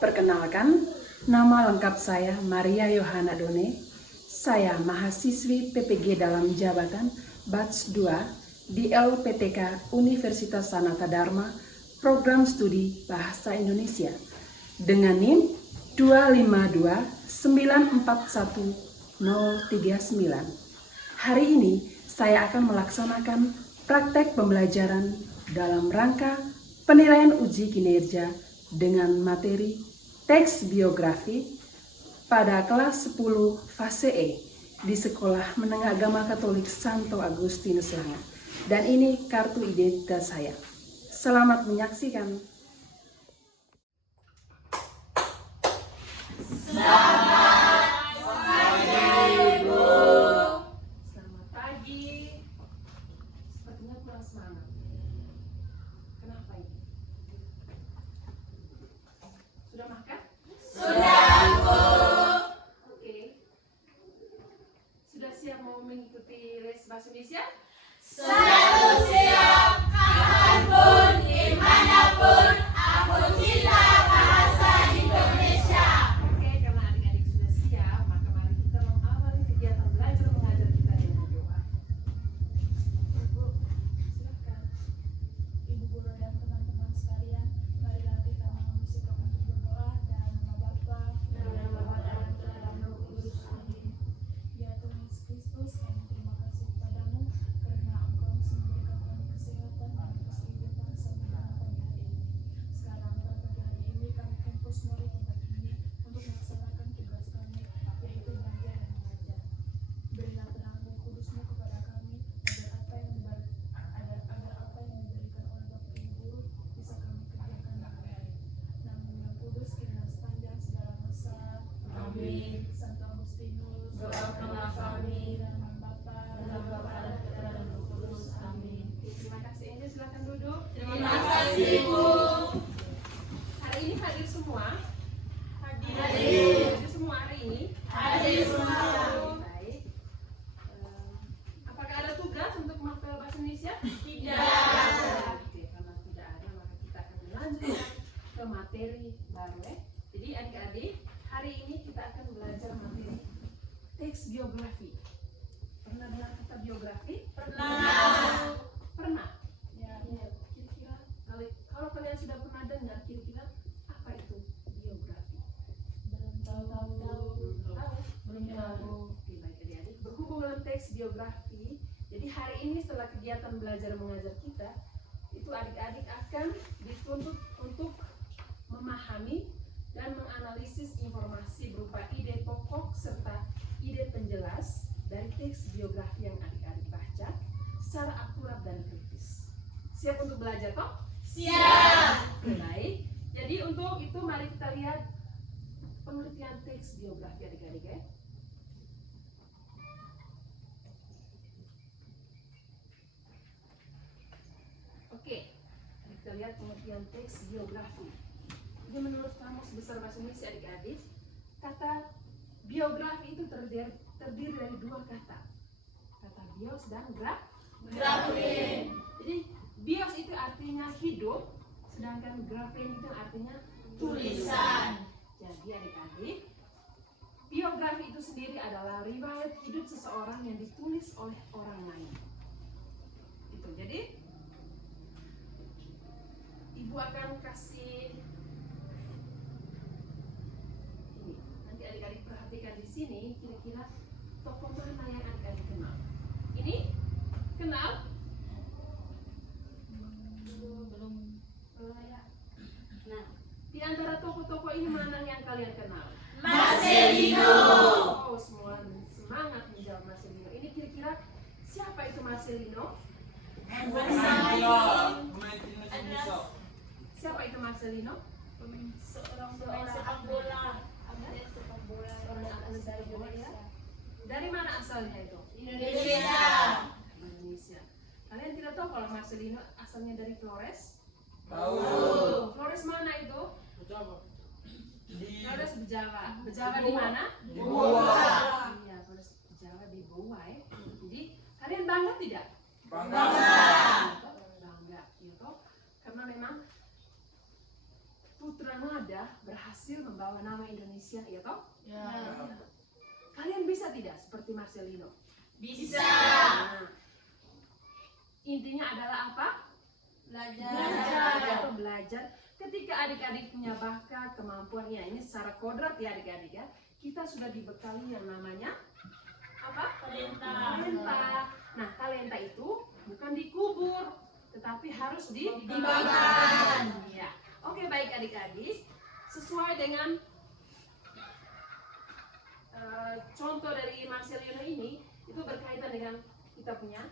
Perkenalkan, nama lengkap saya Maria Yohana Done. Saya mahasiswi PPG dalam jabatan Batch 2 di LPTK Universitas Sanata Dharma, Program Studi Bahasa Indonesia, dengan NIM 252941039. Hari ini saya akan melaksanakan praktek pembelajaran dalam rangka penilaian uji kinerja dengan materi teks biografi pada kelas 10 fase E di Sekolah Menengah Agama Katolik Santo Agustinus Langa. Dan ini kartu identitas saya. Selamat menyaksikan. Selamat pagi. Sepertinya kurang semangat. Kenapa ini? Sudah makan? Sudah, Bu. Oke. Sudah siap mau mengikuti les bahasa Indonesia? Selalu siap, kapanpun, dimanapun, aku cinta bahasa Indonesia. Oke, karena adik-adik sudah siap, maka mari kita mengawali kegiatan belajar mengajar kita dengan doa. Ibu, silakan. Ibu guru dan teman-teman sekalian, marilah kita mengusikkan untuk berdoa dan nama Bapa dan nama Putra dan nama Roh Kudus. Amin. Ya Tuhan Yesus Kristus, kami terima kasih kepadamu karena Engkau masih memberikan kami kesehatan dan kehidupan sampai dengan pagi hari ini. Sekarang pada pagi hari ini kami kumpul semua di tempat ini untuk melaksanakan tugas kami, yaitu belajar dan mengajar. Berilah terang dan kudusmu kepada kami agar apa yang diberikan oleh Bapak Ibu Guru bisa kami kerjakan dengan baik. Namun yang kudus kiranya sepanjang segala masa. Amin. Santo Agustinus, Doakanlah kami. dan Bapa Dalam Bapa dan Putra dan Roh Kudus. Amin. Terima kasih Angel, silakan duduk. Terima kasih, Bu. Hari ini hadir semua. Hadir. Hadir semua hari ini. Hadir semua. Baik. Apakah ada tugas untuk mata bahasa Indonesia? Tidak. Oke, karena tidak ada maka kita akan melanjutkan ke materi baru ya. Jadi adik-adik, hari ini kita akan belajar materi teks biografi. Pernah dengar kata biografi? Pernah. Pernah. Ya, Kira-kira kalau kalian sudah pernah dengar, kira-kira apa itu biografi? belum tahu. Belum tahu. Oke, baik adik-adik. Berhubung dengan teks biografi, jadi hari ini setelah kegiatan belajar mengajar kita, itu adik-adik akan dituntut untuk memahami dan menganalisis informasi berupa ide pokok serta ide penjelas dari teks biografi yang adik-adik baca secara akurat dan kritis. Siap untuk belajar toh? Siap. Oke, baik. Jadi untuk itu mari kita lihat pengertian teks biografi adik-adik ya. Oke, kita lihat pengertian teks biografi. Jadi menurut Kamus Besar Bahasa Indonesia adik-adik, kata biografi itu terdiri dari dua kata. Kata bios dan Grafin. Jadi bios itu artinya hidup, sedangkan grafin itu artinya Tulisan. Jadi adik-adik, biografi itu sendiri adalah riwayat hidup seseorang yang ditulis oleh orang lain. Itu. Jadi ibu akan kasih ini. Nanti adik-adik perhatikan di sini kira-kira tokoh mana yang adik-adik kenal. Ini kenal? Belum. Ya. Nah, di antara tokoh-tokoh ini mana yang kalian kenal? Marcelino. Oh, semua semangat menjawab Marcelino. Ini kira-kira siapa itu Marcelino? Siapa itu Marcelino? Seorang Pemain sepak bola. atlet sepak bola Seorang atlet sepak bola ya. Dari mana asalnya itu? Indonesia. Indonesia. Kalian tidak tahu kalau Marcelino asalnya dari Flores? Tahu. Flores mana itu? Di Flores Bejawa. Bejawa di mana? Goa. Iya, Flores Bejawa di Goa ya. Jadi kalian bangga tidak? Bangga. Bangga, gitu. Karena memang putra Kanada berhasil membawa nama Indonesia, ya toh? Ya. Kalian bisa tidak seperti Marcelino? Bisa. Nah, intinya adalah apa? Belajar. Atau belajar. Ketika adik-adik punya bakat, kemampuan, ya ini secara kodrat ya adik-adik ya. Kita sudah dibekali yang namanya apa? Talenta. Nah, talenta itu bukan dikubur, tetapi harus Dibanggakan. Ya. Oke, baik adik-adik. Sesuai dengan contoh dari Marcelino ini, itu berkaitan dengan kita punya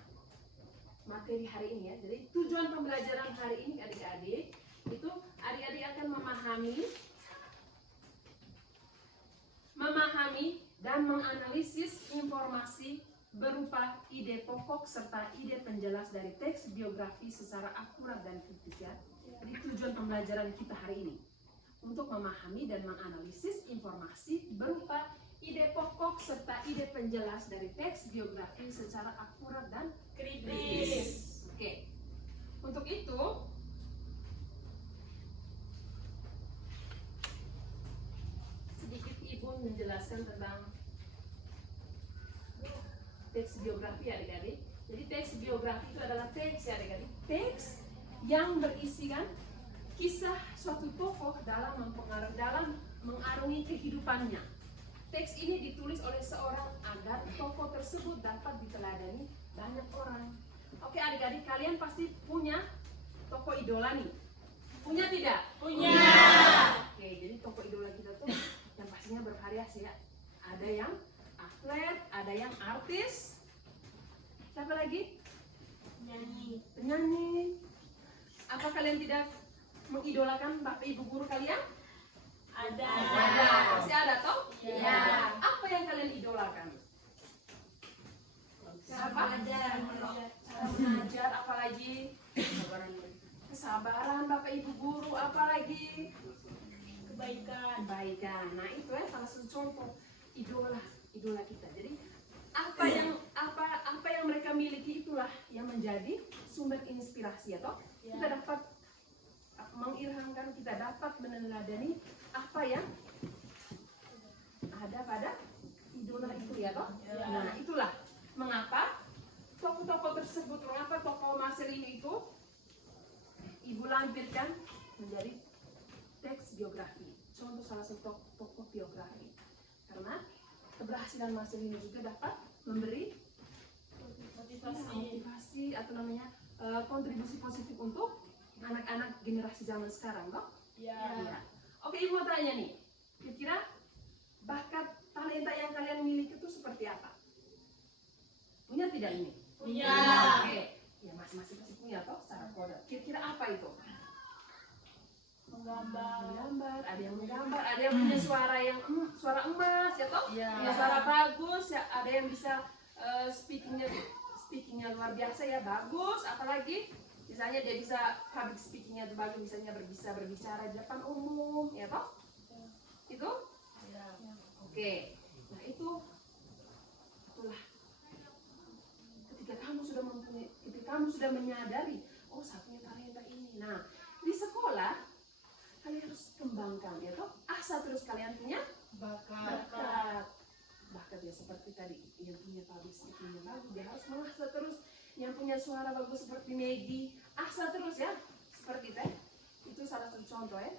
materi hari ini ya. Jadi tujuan pembelajaran hari ini adik-adik itu adik-adik akan memahami dan menganalisis informasi berupa ide pokok serta ide penjelas dari teks biografi secara akurat dan kritis ya. Jadi tujuan pembelajaran kita hari ini untuk memahami dan menganalisis informasi berupa ide pokok serta ide penjelas dari teks biografi secara akurat dan Kritis. Oke. Untuk itu sedikit Ibu menjelaskan tentang teks biografi adik-adik. Jadi teks biografi itu adalah teks ya adik-adik. Teks yang berisikan kisah suatu tokoh dalam mengarungi kehidupannya. Teks ini ditulis oleh seorang agar tokoh tersebut dapat diteladani banyak orang. Oke adik-adik, kalian pasti punya tokoh idola nih. Punya tidak? Punya. Oke, jadi tokoh idola kita tuh yang pastinya bervariasi ya. Ada yang atlet, ada yang artis. Siapa lagi? Nyanyi. Penyanyi. Apa kalian tidak mengidolakan bapak ibu guru kalian? Ada. Ada, pasti ada toh? Iya. Apa yang kalian idolakan? Siapa? Cara mengajar, apalagi kesabaran bapak ibu guru, apalagi kebaikan. Nah itu ya salah satu contoh idola kita. Jadi apa yang mereka miliki itulah yang menjadi sumber inspirasi ya toh? Kita dapat mengilhamkan, kita dapat meneladani apa yang ada pada idola itu ya toh? Nah itulah mengapa tokoh-tokoh tersebut, mengapa tokoh Marcelino itu Ibu lampirkan menjadi teks biografi. Contoh salah satu tokoh biografi. Karena keberhasilan Marcelino juga dapat memberi motivasi atau namanya kontribusi positif untuk anak-anak generasi zaman sekarang, toh? Iya. Oke, Ibu mau tanya nih. Kira-kira bakat talenta yang kalian miliki itu seperti apa? Punya tidak ini? Punya. Oke. Ya masing-masing pasti punya toh secara kodrat. Kira-kira apa itu? Menggambar, ada yang menggambar, ada yang punya suara emas ya toh? Punya suara bagus, ya ada yang bisa speakingnya luar biasa ya, bagus. Apalagi misalnya dia bisa public speakingnya bagus, misalnya berbicara di depan umum ya toh? Itu? Oke. Nah itulah ketika kamu sudah menyadari, oh saya punya talenta ini. Nah, di sekolah kalian harus kembangkan ya toh, asal terus kalian punya bakat ya seperti tadi yang punya public speaking bagus, dia harus mengasah terus. Yang punya suara bagus seperti Maggie, asal terus ya seperti itu. Itu salah satu contoh ya.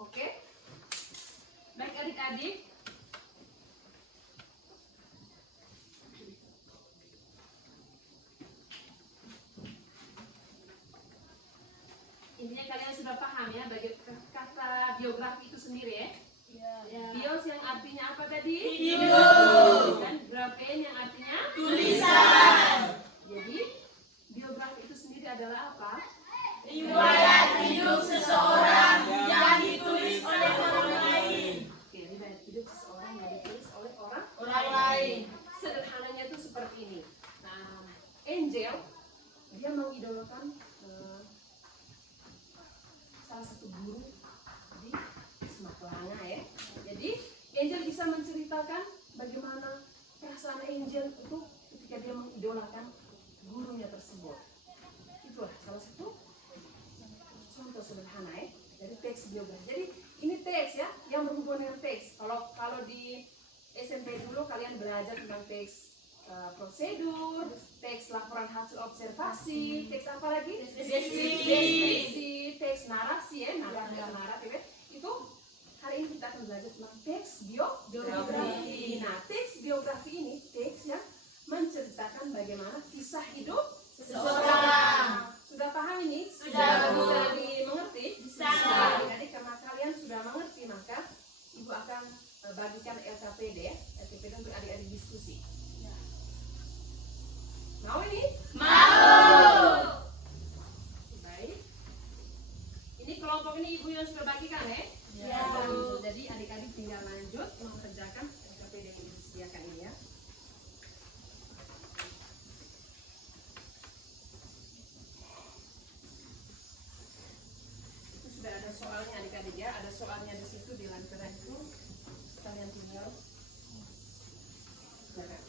Oke, baik adik-adik. Intinya kalian sudah paham ya bagi kata biografi itu sendiri ya. Bios yang artinya apa tadi? Hidup. Dan graphen yang artinya Tulisan. Jadi biografi itu sendiri adalah apa? Riwayat hidup seseorang yang ditulis oleh orang lain. Oke, riwayat hidup seseorang yang ditulis oleh orang lain. Sederhananya itu seperti ini. Nah, Angel dia mengidolakan salah satu guru di Semakelanga ya. Jadi Angel bisa menceritakan bagaimana perasaan Angel itu ketika dia mengidolakan gurunya tersebut. Itulah salah satu contoh sederhana ya dari teks biografi. Jadi ini teks ya, yang berhubungan dengan teks. Kalau di SMP dulu kalian belajar tentang teks prosedur, teks laporan hasil observasi, teks apa lagi? Deskripsi, teks narasi ya, naratif ya. Itu hari ini kita akan belajar tentang teks biografi. Nah, teks biografi ini teks yang menceritakan bagaimana kisah hidup Seseorang. Sudah paham ini? Sudah, Bu. Bisa dimengerti? Bisa. Jadi karena kalian sudah mengerti, maka Ibu akan bagikan LKPD ya, LKPD untuk adik-adik diskusi. Mau ini? Mau. Baik. Ini kelompok ini Ibu yang sudah bagikan ya? Ya, Bu. Jadi adik-adik tinggal lanjut mengerjakan LKPD yang disediakan ini ya. Itu sudah ada soalnya adik-adik ya, ada soalnya di situ di lampiran itu. Kalian tinggal kerjakan.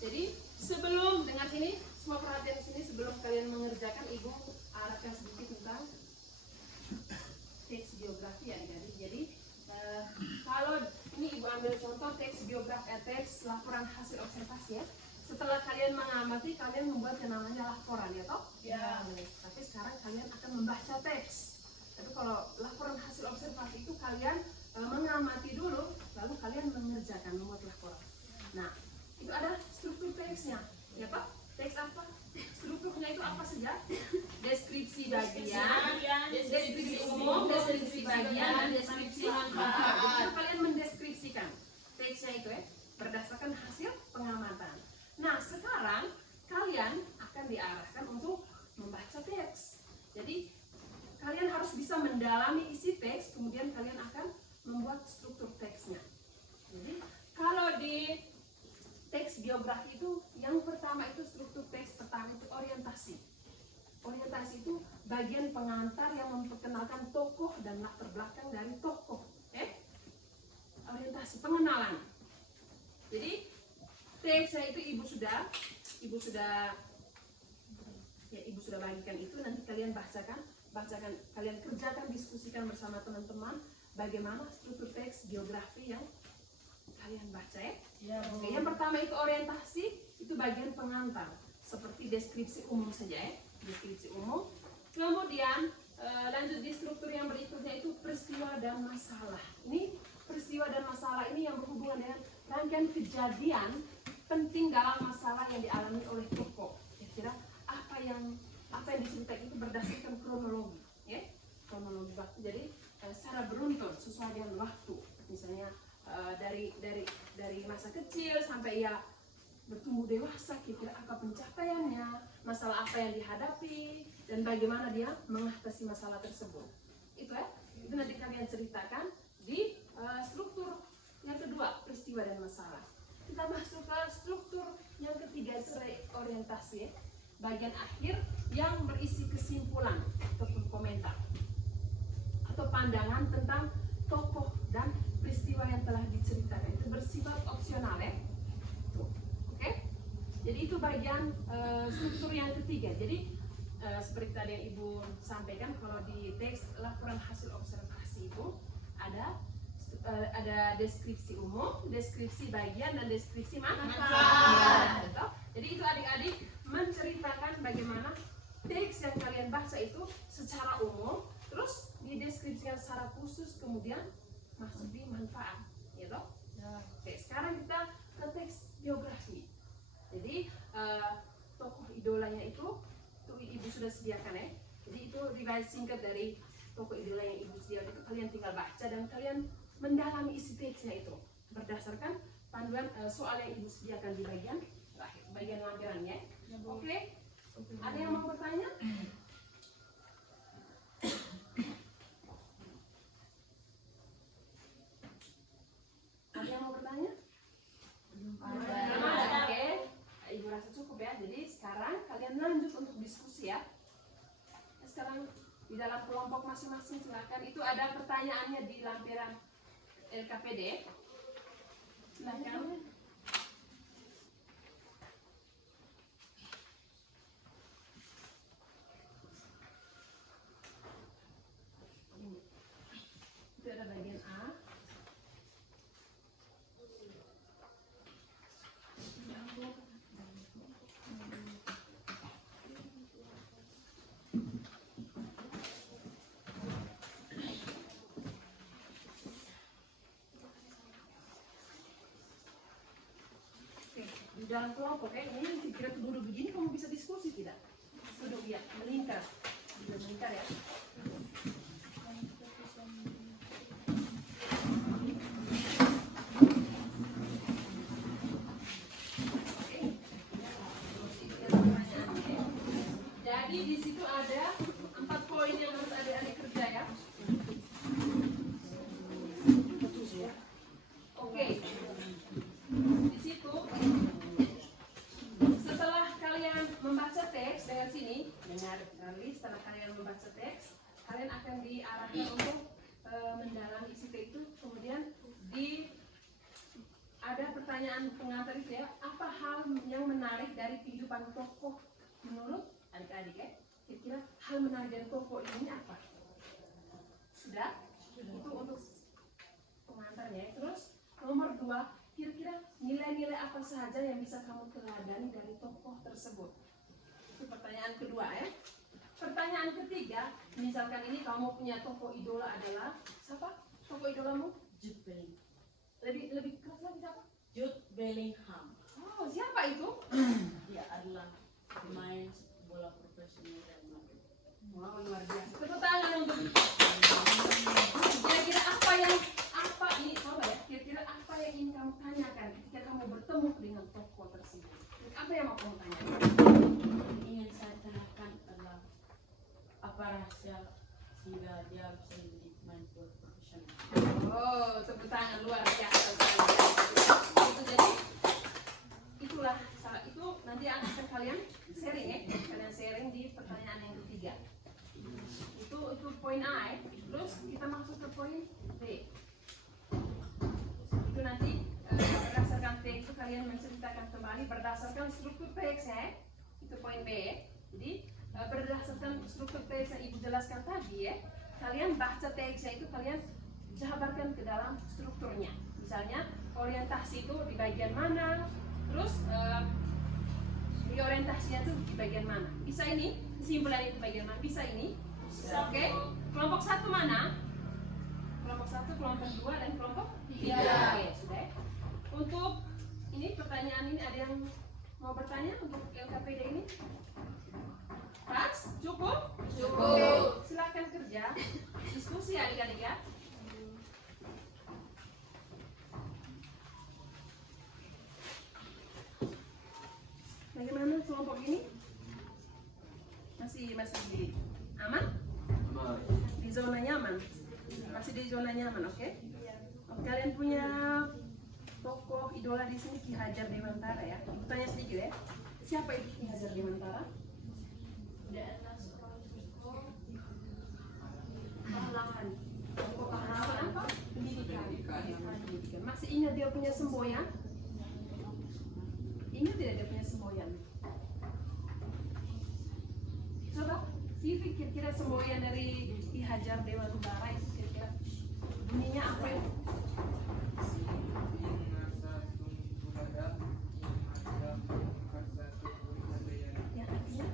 Jadi sebelum dengar sini, semua perhatian di sini sebelum kalian mengerjakan, Ibu arahkan sedikit tentang teks biografi ya adik-adik. Jadi kalau ini Ibu ambil contoh teks biografi, teks laporan hasil observasi ya. Setelah kalian mengamati, kalian membuat yang namanya laporan ya toh? Ya. Tapi sekarang kalian akan membaca teks. Tapi kalau laporan hasil observasi itu kalian mengamati dulu, lalu kalian mengerjakan, membuat laporan. Nah, itu ada struktur teksnya, ya Pak? Teks apa? Strukturnya itu apa saja? Deskripsi bagian, deskripsi umum, deskripsi bagian, dan deskripsi manfaat. Jadi kalian mendeskripsikan teksnya itu ya, berdasarkan hasil pengamatan. Nah, sekarang kalian akan diarahkan untuk membaca teks. Jadi kalian harus bisa mendalami isi teks, kemudian kalian akan membuat struktur teksnya. Jadi kalau di teks biografi itu yang pertama itu struktur teks pertama itu orientasi. Orientasi itu bagian pengantar yang memperkenalkan tokoh dan latar belakang dari tokoh. Orientasi pengenalan. Jadi teksnya itu ibu sudah bagikan itu, nanti kalian bacakan, kalian kerjakan, diskusikan bersama teman-teman bagaimana struktur teks biografi yang kalian baca ya. Oke, yang pertama itu orientasi, itu bagian pengantar seperti deskripsi umum saja ya, deskripsi umum. Kemudian lanjut di struktur yang berikutnya itu peristiwa dan masalah. Ini peristiwa dan masalah ini yang berhubungan dengan rangkaian kejadian penting dalam masalah yang dialami oleh tokoh. Kira-kira apa yang diceritakan itu berdasarkan kronologi, ya, kronologi waktu. Jadi secara beruntun sesuai dengan waktu. Misalnya dari masa kecil sampai ia bertumbuh dewasa, kira-kira apa pencapaiannya, masalah apa yang dihadapi, dan bagaimana dia mengatasi masalah tersebut. Itu ya, itu nanti kalian ceritakan di struktur yang kedua, peristiwa dan masalah. Kita masuk ke struktur yang ketiga, orientasi ya. Bagian akhir yang berisi kesimpulan ataupun komentar atau pandangan tentang tokoh dan peristiwa yang telah diceritakan. Itu bersifat opsional ya. Oke? Jadi itu bagian struktur yang ketiga. Jadi seperti tadi yang Ibu sampaikan, kalau di teks laporan hasil observasi itu ada deskripsi umum, deskripsi bagian, dan deskripsi manfaat. Jadi itu adik-adik menceritakan bagaimana teks yang kalian baca itu secara umum, terus dideskripsikan secara khusus, kemudian masuk di manfaat, ya toh? Oke, sekarang kita ke teks biografi. Jadi tokoh idolanya itu Ibu sudah sediakan ya. Jadi itu riwayat singkat dari tokoh idola yang Ibu sediakan itu, kalian tinggal baca dan kalian mendalami isi teksnya itu berdasarkan panduan soal yang Ibu sediakan di bagian lampirannya. Oke? Ada yang mau bertanya? Ada yang mau bertanya? Oke, Ibu rasa cukup ya. Jadi sekarang kalian lanjut untuk diskusi ya. Sekarang di dalam kelompok masing-masing silakan. Itu ada pertanyaannya di lampiran LKPD. Silakan. dalam kelompok ini kira duduk begini kamu bisa diskusi tidak? Duduk ya, melingkar. Bisa melingkar ya. Jadi di situ ada 4 poin yang harus adik-adik kerja ya. Oke. Di situ setelah kalian membaca teks dari sini, dengar kali setelah kalian membaca teks, kalian akan diarahkan untuk mendalami isi teks itu. Kemudian ada pertanyaan pengantar itu ya, apa hal yang menarik dari kehidupan tokoh menurut adik-adik ya? Kira-kira hal menarik dari tokoh ini apa? Sudah? Itu untuk pengantarnya. Terus nomor 2, kira-kira nilai-nilai apa saja yang bisa kamu teladani dari tokoh tersebut? Itu pertanyaan kedua ya. Pertanyaan ketiga, misalkan ini kamu punya tokoh idola adalah siapa? Tokoh idolamu? Jude Bellingham. Lebih keras lagi siapa? Jude Bellingham. Oh, siapa itu? Dia adalah pemain bola profesional Real Madrid. Wow, luar biasa. Tepuk tangan untuk kira-kira apa ini coba ya, kira-kira apa yang ingin kamu tanyakan ketika kamu bertemu dengan tokoh tersebut? Apa yang mau kamu tanyakan? Ingin saya tanyakan adalah apa rahasia sehingga dia bisa menjadi pemain bola profesional. Oh, tepuk tangan luar biasa sekali. Itu jadi itulah itu nanti akan kalian sharing ya, kalian sharing di pertanyaan yang ketiga. Itu poin A ya. Terus kita masuk ke poin B. Itu nanti berdasarkan teks itu kalian menceritakan kembali berdasarkan struktur teks ya. Itu poin B ya. Jadi berdasarkan struktur teks yang Ibu jelaskan tadi ya, kalian baca teksnya itu kalian jabarkan ke dalam strukturnya. Misalnya orientasi itu di bagian mana, terus di orientasinya itu di bagian mana. Bisa ini, kesimpulan itu bagian mana, bisa ini. Oke, kelompok 1 mana? Kelompok 1, kelompok 2, dan kelompok 3. Oke, sudah. Untuk ini pertanyaan ini ada yang mau bertanya untuk LKPD ini? Pas? Cukup? Cukup. Silakan kerja. Diskusi adik-adik ya. Bagaimana kelompok ini? Masih di aman? Di zona nyaman? Masih di zona nyaman, oke? Kalian punya tokoh idola di sini Ki Hajar Dewantara ya? Tanya sedikit ya. Siapa itu Ki Hajar Dewantara? Dia adalah seorang tokoh pahlawan. Tokoh pahlawan apa? Pendidikan. Masih ingat dia punya semboyan? Ingat tidak dia punya semboyan? Coba, CV kira-kira semboyan dari Ki Hajar Dewantara itu kira-kira bunyinya apa ya? Yang artinya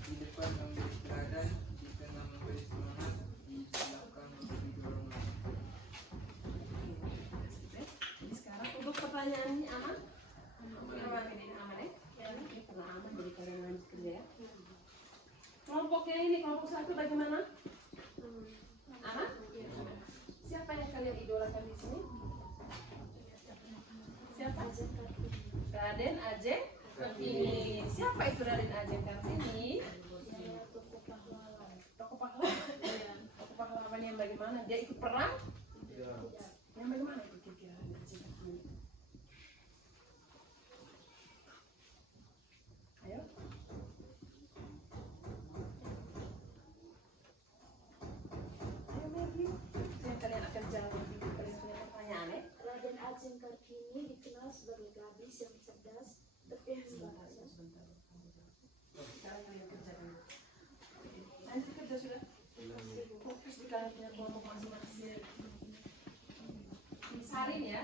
Di depan memberi teladan, di tengah memberi semangat, di belakang memberi dorongan. Jadi sekarang untuk pertanyaan ini aman? Aman, ini aman ya? Ini karena aman jadi kalian lanjut kerja ya. Kelompoknya ini, kelompok 1 bagaimana? Aman? Siapa yang kalian idolakan di sini? Siapa? Raden Ajeng Kartini. Siapa itu Raden Ajeng Kartini? Tokoh pahlawan. Tokoh pahlawan. Tokoh pahlawan yang bagaimana? Dia ikut perang? Yang bagaimana itu kira-kira Raden Ajeng Kartini? Ayo. Ayo Mary. Yang kalian akan jawab di pertanyaan ya. Raden Ajeng Kartini dikenal sebagai gadis yang cerdas, tegas bahasa. Sekarang kalian kerja dulu. Lanjut kerja sudah. Fokus di kalian punya kelompok masing-masing. Disalin ya.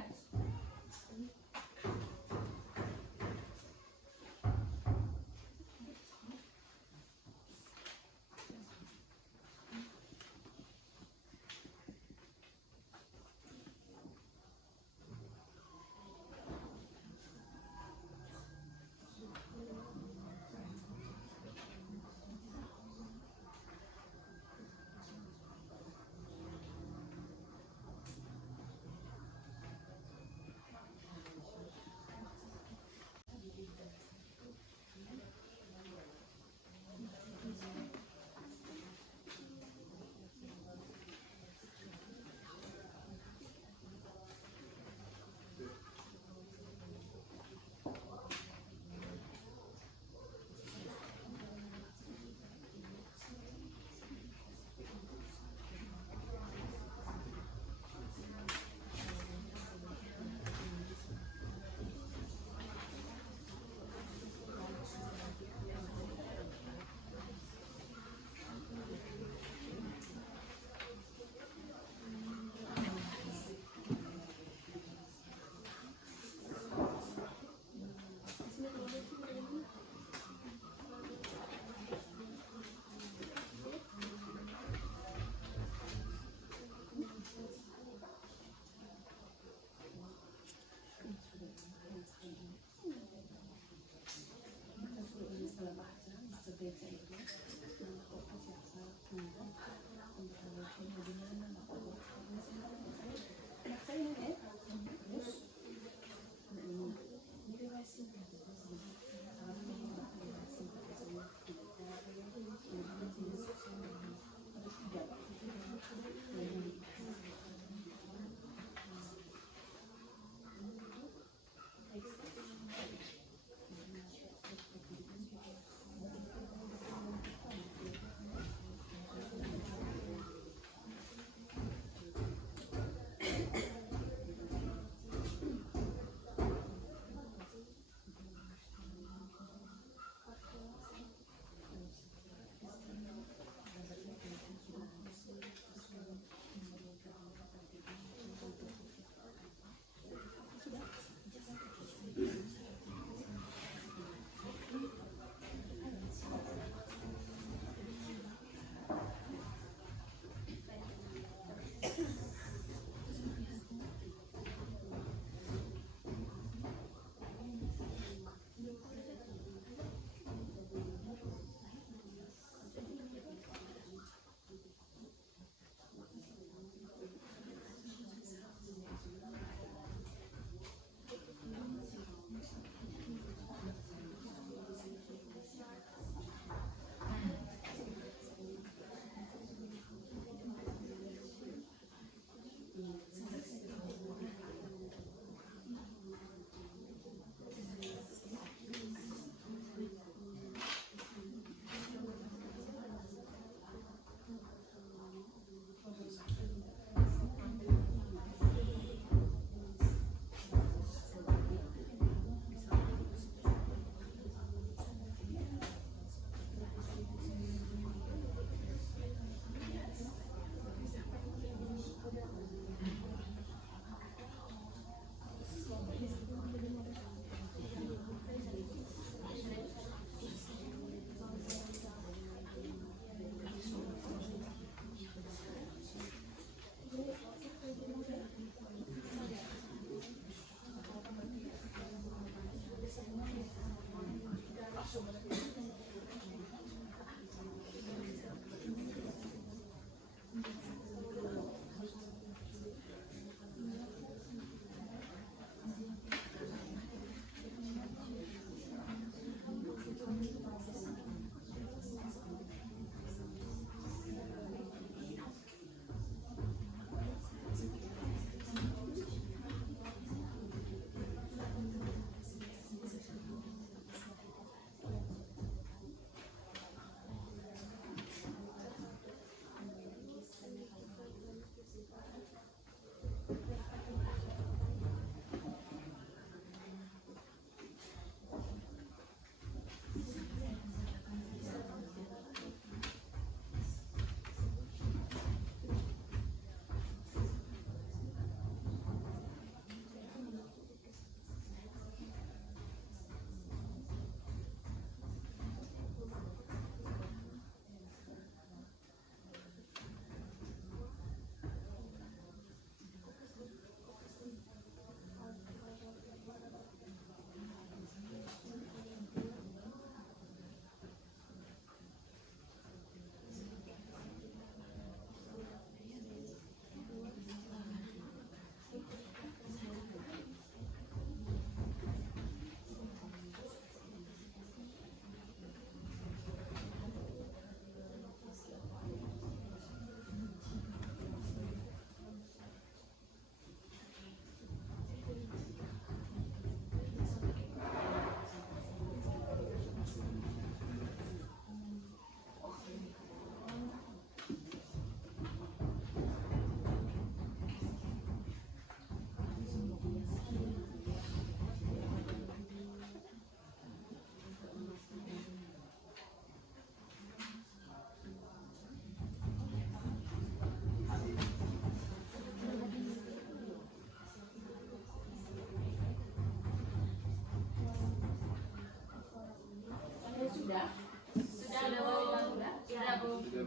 Oke,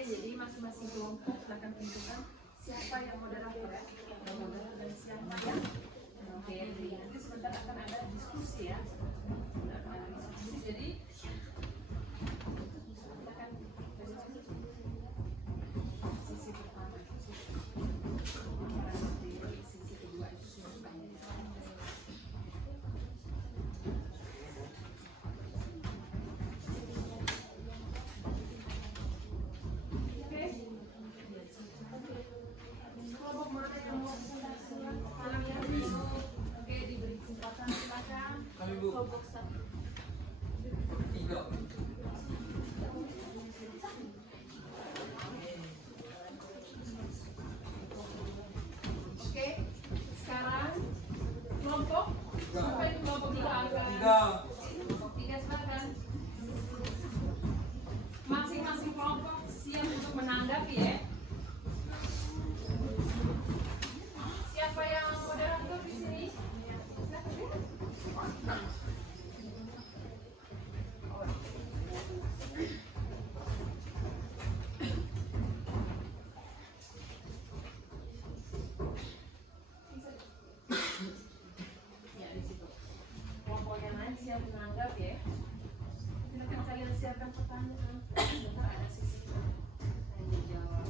jadi masing-masing kelompok akan tentukan siapa yang moderator ya, dan siapa yang pemberi. Nanti sebentar akan ada diskusi ya. Akan ada diskusi. Jadi silakan dari sisi pertama, sisi kedua itu. Kelompok mana yang mau presentasi? Kalau yang biru, oke diberi kesempatan silakan. Kami Bu, Kelompok satu. 3. Oke, sekarang kelompok sampai kelompok tiga angka. 3. Kelompok tiga silakan. Masing-masing kelompok siap untuk menanggapi ya. Siapa yang moderator di sini? Ya di situ. Kelompok yang lain siap menanggap ya. Silakan kalian siapkan pertanyaan. Sebentar ada sisi tanya jawab.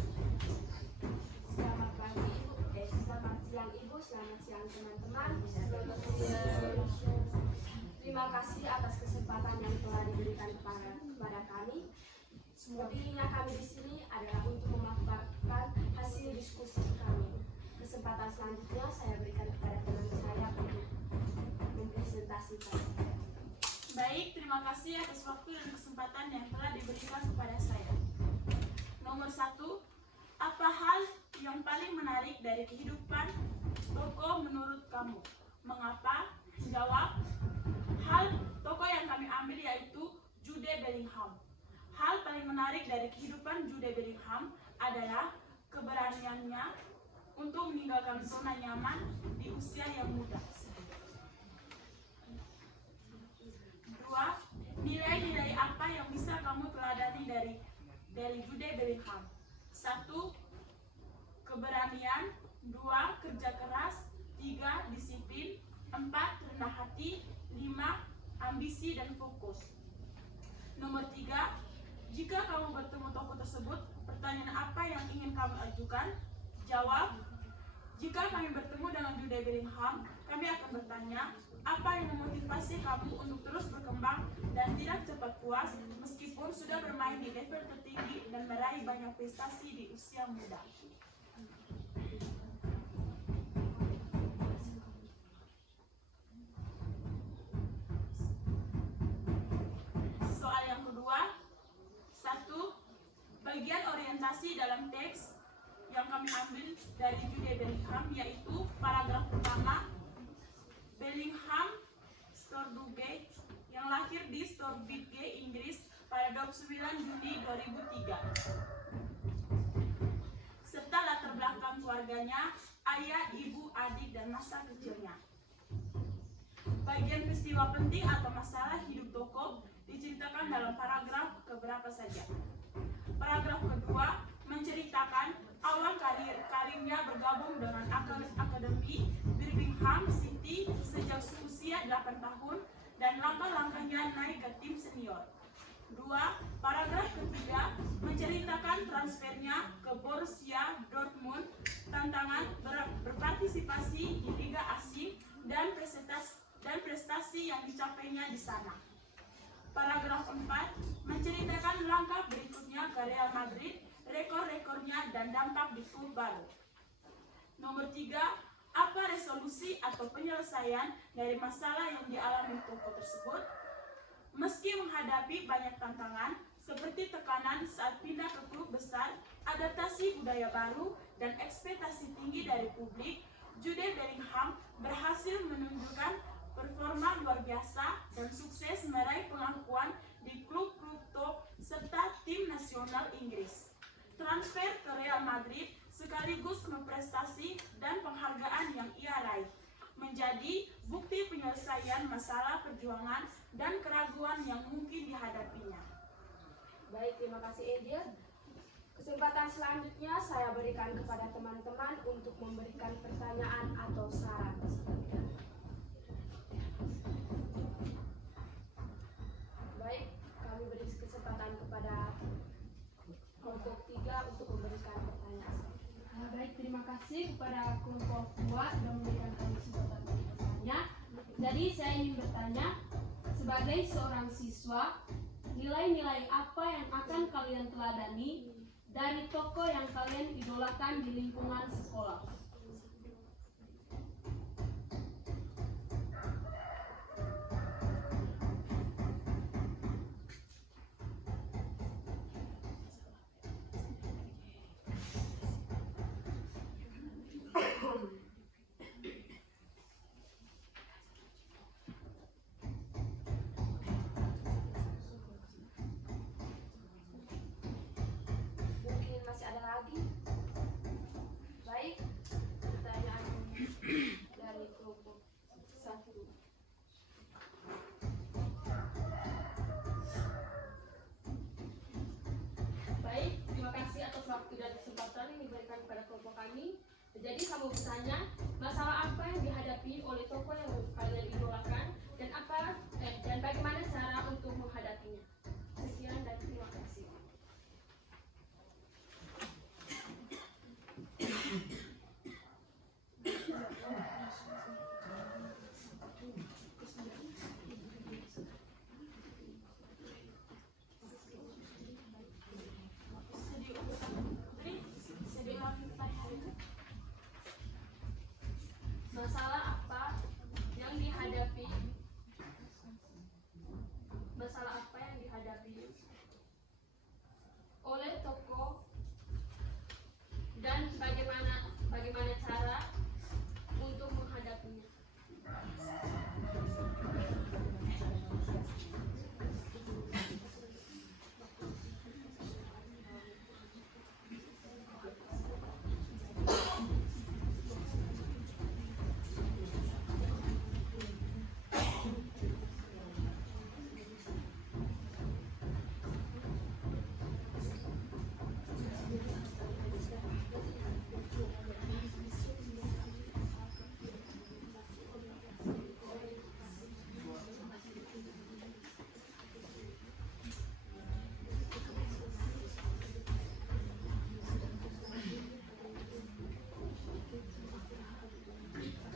Selamat pagi Ibu, selamat siang Ibu, selamat siang teman-teman. Terima kasih atas kesempatan yang telah diberikan kepada kami. Sebenarnya kami di sini adalah untuk memaparkan hasil diskusi kami. Kesempatan selanjutnya saya berikan kepada teman saya untuk mempresentasikan. Baik, terima kasih atas waktu dan kesempatan yang telah diberikan kepada saya. Nomor 1, apa hal yang paling menarik dari kehidupan tokoh menurut kamu? Mengapa? Jawab. Hal tokoh yang kami ambil yaitu Jude Bellingham. Hal paling menarik dari kehidupan Jude Bellingham adalah keberaniannya untuk meninggalkan zona nyaman di usia yang muda. 2. Nilai-nilai apa yang bisa kamu teladani dari Jude Bellingham? 1. Keberanian. 2. Kerja keras. 3. Disiplin. 4. Rendah hati. 5. Ambisi dan fokus. Nomor 3. Jika kamu bertemu tokoh tersebut, pertanyaan apa yang ingin kamu ajukan? Jawab. Jika kami bertemu dengan Jude Bellingham, kami akan bertanya, apa yang memotivasi kamu untuk terus berkembang dan tidak cepat puas meskipun sudah bermain di level tertinggi dan meraih banyak prestasi di usia muda? Soal yang kedua, 1. Bagian orientasi dalam teks yang kami ambil dari Jude Bellingham yaitu paragraf pertama. Bellingham Stordugate yang lahir di Storbridge, Inggris pada 29 Juni 2003. Serta latar belakang keluarganya, ayah, ibu, adik, dan masa kecilnya. Bagian peristiwa penting atau masalah hidup tokoh diceritakan dalam paragraf keberapa saja. Paragraf kedua menceritakan awal karirnya bergabung dengan Akademi Birmingham City sejak usia 8 tahun dan langkah-langkahnya naik ke tim senior. 2. Paragraf ketiga menceritakan transfernya ke Borussia Dortmund, tantangan berpartisipasi di Liga Asing dan prestasi yang dicapainya di sana. Paragraf 4 menceritakan langkah berikutnya ke Real Madrid, rekor-rekornya dan dampak di klub baru. Nomor 3, apa resolusi atau penyelesaian dari masalah yang dialami tokoh tersebut? Meski menghadapi banyak tantangan seperti tekanan saat pindah ke klub besar, adaptasi budaya baru, dan ekspektasi tinggi dari publik, Jude Bellingham berhasil menunjukkan performa luar biasa dan sukses meraih pengakuan di klub-klub top serta tim nasional Inggris. Transfer ke Real Madrid sekaligus prestasi dan penghargaan yang ia raih menjadi bukti penyelesaian masalah perjuangan dan keraguan yang mungkin dihadapinya. Baik, terima kasih Angel. Kesempatan selanjutnya saya berikan kepada teman-teman untuk memberikan pertanyaan atau saran. Baik, kami beri kesempatan kepada kelompok 3 untuk memberikan pertanyaan. Baik, terima kasih kepada kelompok 2 yang memberikan kami kesempatan untuk bertanya. Jadi saya ingin bertanya, sebagai seorang siswa, nilai-nilai apa yang akan kalian teladani dari tokoh yang kalian idolakan di lingkungan sekolah? Mungkin masih ada lagi? Baik, pertanyaan dari kelompok 1. Baik, terima kasih atas waktu dan kesempatan yang diberikan kepada kelompok kami. Jadi kamu bertanya, masalah apa yang dihadapi oleh tokoh yang kalian idolakan dan bagaimana cara untuk menghadapinya. Sekian dan terima kasih. Masalah apa yang dihadapi oleh tokoh dan bagaimana cara untuk menghadapinya.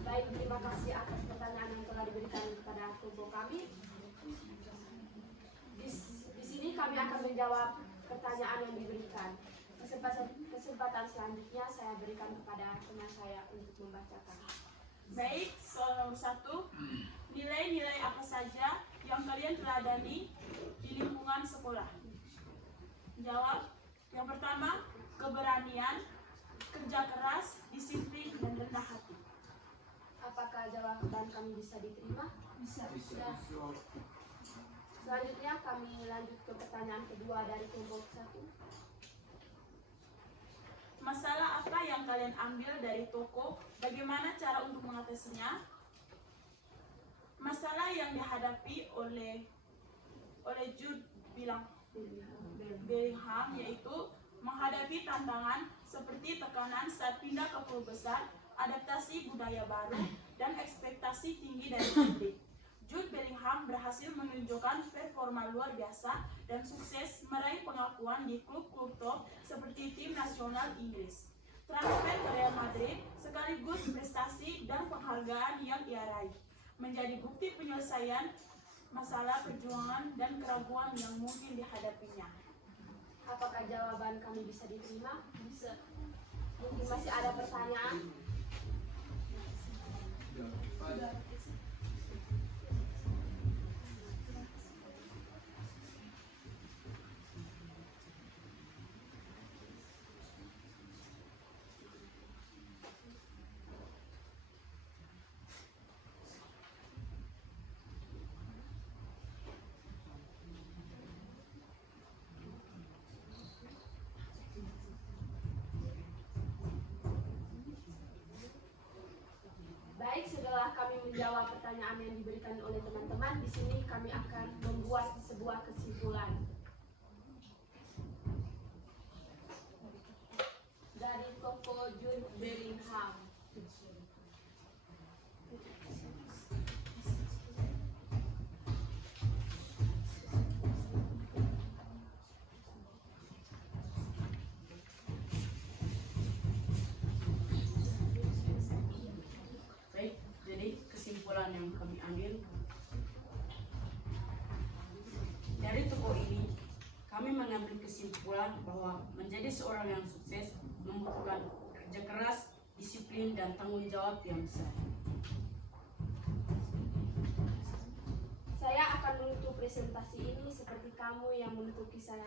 Baik, terima kasih atas pertanyaan yang telah diberikan kepada kelompok kami. Di sini kami akan menjawab pertanyaan yang diberikan. Kesempatan selanjutnya saya berikan kepada teman saya untuk membacakan. Baik, soal nomor 1. Nilai-nilai apa saja yang kalian teladani di lingkungan sekolah? Jawab. Yang pertama, keberanian, kerja keras, disiplin, dan rendah hati. Apakah jawaban kami bisa diterima? Bisa. Selanjutnya kami lanjut ke pertanyaan kedua dari kelompok 1. Masalah apa yang kalian ambil dari toko? Bagaimana cara untuk mengatasinya? Masalah yang dihadapi oleh Jude Bellingham yaitu menghadapi tantangan seperti tekanan saat pindah ke pulau besar, adaptasi budaya baru, dan ekspektasi tinggi dari publik. Jude Bellingham berhasil menunjukkan performa luar biasa dan sukses meraih pengakuan di klub-klub top seperti tim nasional Inggris. Transfer ke Real Madrid sekaligus prestasi dan penghargaan yang ia raih menjadi bukti penyelesaian masalah perjuangan dan keraguan yang mungkin dihadapinya. Apakah jawaban kami bisa diterima? Bisa. Mungkin masih ada pertanyaan? Baik, setelah setelah kami menjawab pertanyaan yang diberikan oleh teman-teman, di sini kami akan membuat sebuah kesimpulan. Dari toko Jude Bellingham. Baik, jadi kesimpulan yang kami ambil dari toko ini, kami mengambil kesimpulan bahwa menjadi seorang yang sukses membutuhkan kerja keras, disiplin, dan tanggung jawab yang besar. Saya akan menutup presentasi ini seperti kamu yang menutup kisah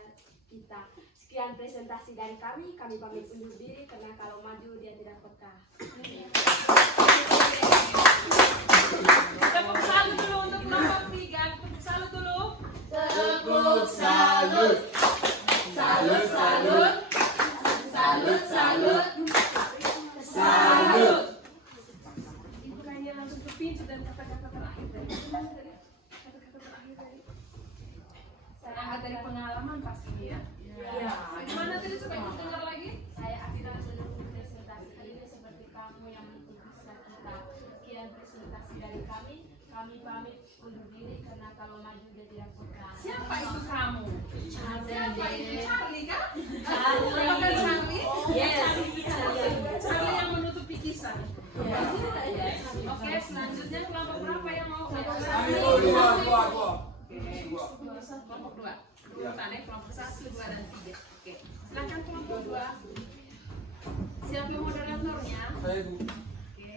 kita. Sekian presentasi dari kami pamit undur diri karena kalau maju dia tidak peka. Tepuk salut dulu untuk kelompok 3. Tepuk salut dulu. Tepuk salut. Salut, salut. Salut, salut. Salut. Bukannya langsung ke pintu dan kata-kata terakhir dari kata-kata terakhir dari sangat dari pengalaman pasti ya. Ya. Gimana tadi coba kita dengar lagi? Saya akan menutup presentasi ini seperti kamu yang menutup kisah kita. Sekian presentasi dari kami pamit undur diri karena kalau maju dia tidak peka. Siapa itu kamu? Siapa itu? Charlie kan? Charlie. Bukan Charlie? Yes. Charlie yang menutupi kisah. Oke, selanjutnya kelompok berapa yang mau? Dua. Kelompok 2. Urutannya kelompok 1, 2, dan 3. Oke. Silakan kelompok 2. Siapa moderatornya? Saya Bu. Oke.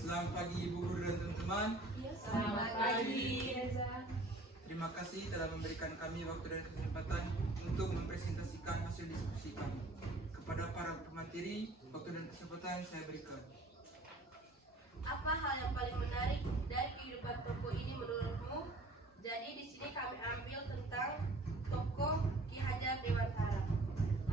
Selamat pagi Ibu Guru dan teman-teman. Selamat pagi, Reza. Terima kasih telah memberikan kami waktu dan kesempatan untuk mempresentasikan hasil diskusi kami. Kepada para pemateri, waktu dan kesempatan saya berikan. Apa hal yang paling menarik dari kehidupan toko ini menurutmu? Jadi di sini kami ambil tentang toko Ki Hajar Dewantara.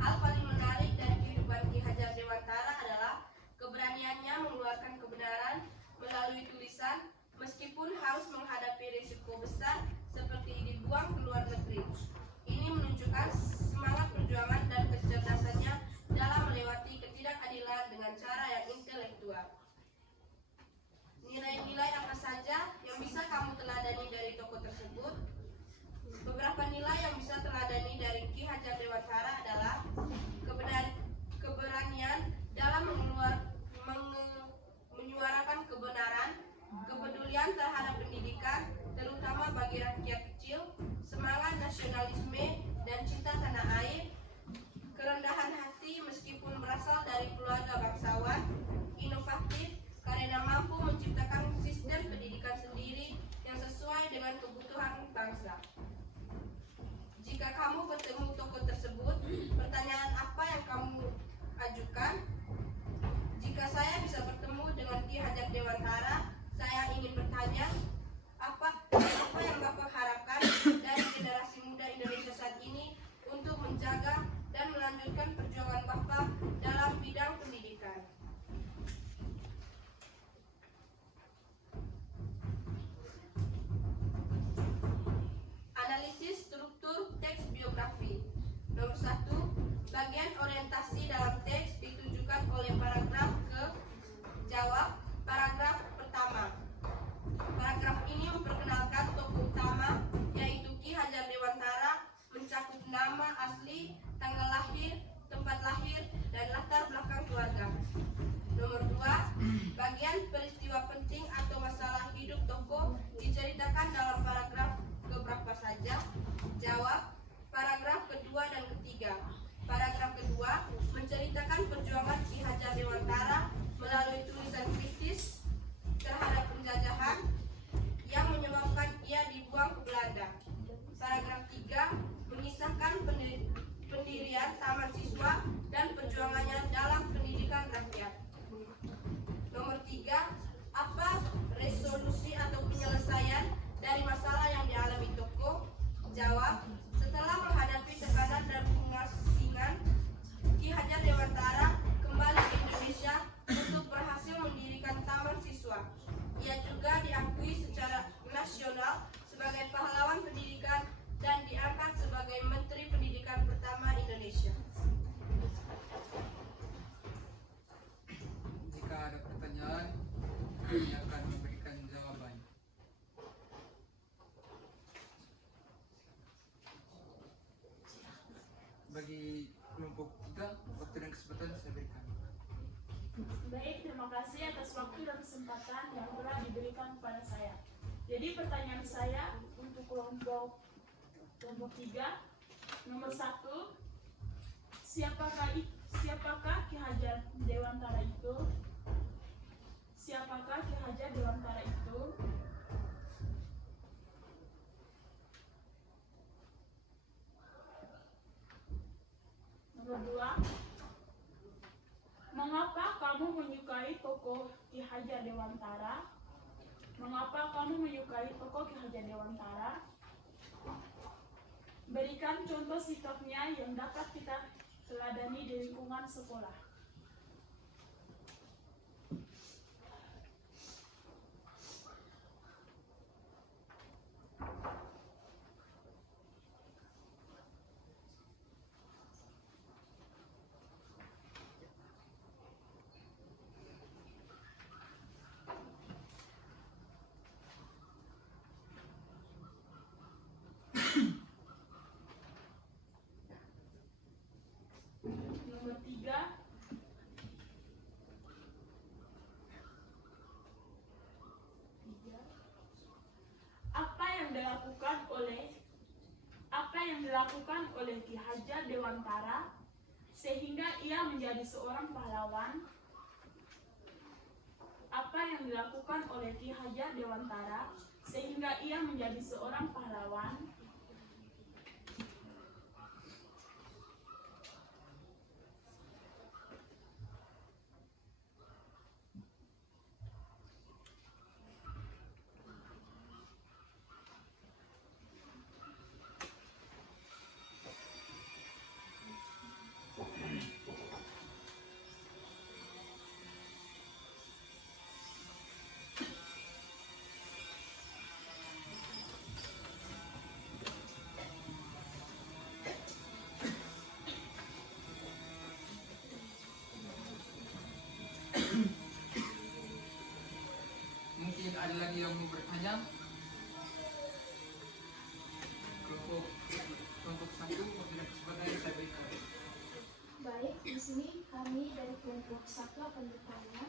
Hal paling menarik dari kehidupan Ki Hajar Dewantara adalah keberaniannya mengeluarkan kebenaran melalui tulisan meskipun harus menghadapi risiko besar seperti dibuang ke luar negeri. Ini menunjukkan semangat perjuangan dan kecerdasannya dalam melewati ketidakadilan dengan cara yang intelektual. Nilai-nilai apa saja yang bisa kamu teladani dari tokoh tersebut? Beberapa nilai yang bisa teladani dari Ki Hajar Dewantara adalah keberanian dalam menyuarakan kebenaran, kepedulian terhadap pendidikan, terutama bagi rakyat kecil, semangat nasionalisme dan cinta tanah air, kerendahan hati meskipun berasal dari keluarga bangsawan, inovatif karena mampu menciptakan sistem pendidikan sendiri yang sesuai dengan kebutuhan bangsa. Jika kamu bertemu tokoh tersebut, pertanyaan apa yang kamu ajukan? Jika saya bisa bertemu dengan Ki Hajar Dewantara, saya ingin bertanya, apa yang Bapak harapkan dari generasi muda Indonesia saat ini untuk menjaga dan melanjutkan perjuangan Bapak dalam bidang pendidikan? Analisis struktur teks biografi. Nomor 1, bagian orientasi dalam teks ditujukan oleh paragraf ke jawab. Paragraf pertama. Paragraf ini memperkenalkan tokoh utama yaitu Ki Hajar Dewantara, mencakup nama asli, tanggal lahir, tempat lahir, dan latar belakang keluarga. Nomor 2, bagian peristiwa penting atau masalah hidup tokoh diceritakan dalam paragraf keberapa saja? Jawab. Paragraf kedua dan ketiga. Paragraf kedua menceritakan perjuangan Ki Hajar Dewantara melalui tulisan kritis terhadap penjajahan yang menyebabkan ia dibuang ke Belanda. Paragraf 3 mengisahkan pendirian taman siswa dan kami akan memberikan jawaban. Bagi kelompok 3, waktu dan kesempatan saya berikan. Baik, terima kasih atas waktu dan kesempatan yang telah diberikan kepada saya. Jadi pertanyaan saya untuk kelompok 3, nomor 1, siapakah Ki Hajar Dewantara itu? Siapakah Ki Hajar Dewantara itu? Nomor 2, mengapa kamu menyukai tokoh Ki Hajar Dewantara? Mengapa kamu menyukai tokoh Ki Hajar Dewantara? Berikan contoh sikapnya yang dapat kita teladani di lingkungan sekolah. Nomor 3, apa yang dilakukan oleh Ki Hajar Dewantara sehingga ia menjadi seorang pahlawan? Apa yang dilakukan oleh Ki Hajar Dewantara sehingga ia menjadi seorang pahlawan? Mungkin ada lagi yang mau bertanya? Kelompok 1, waktu dan kesempatan saya berikan. Baik, di sini kami dari kelompok 1 akan bertanya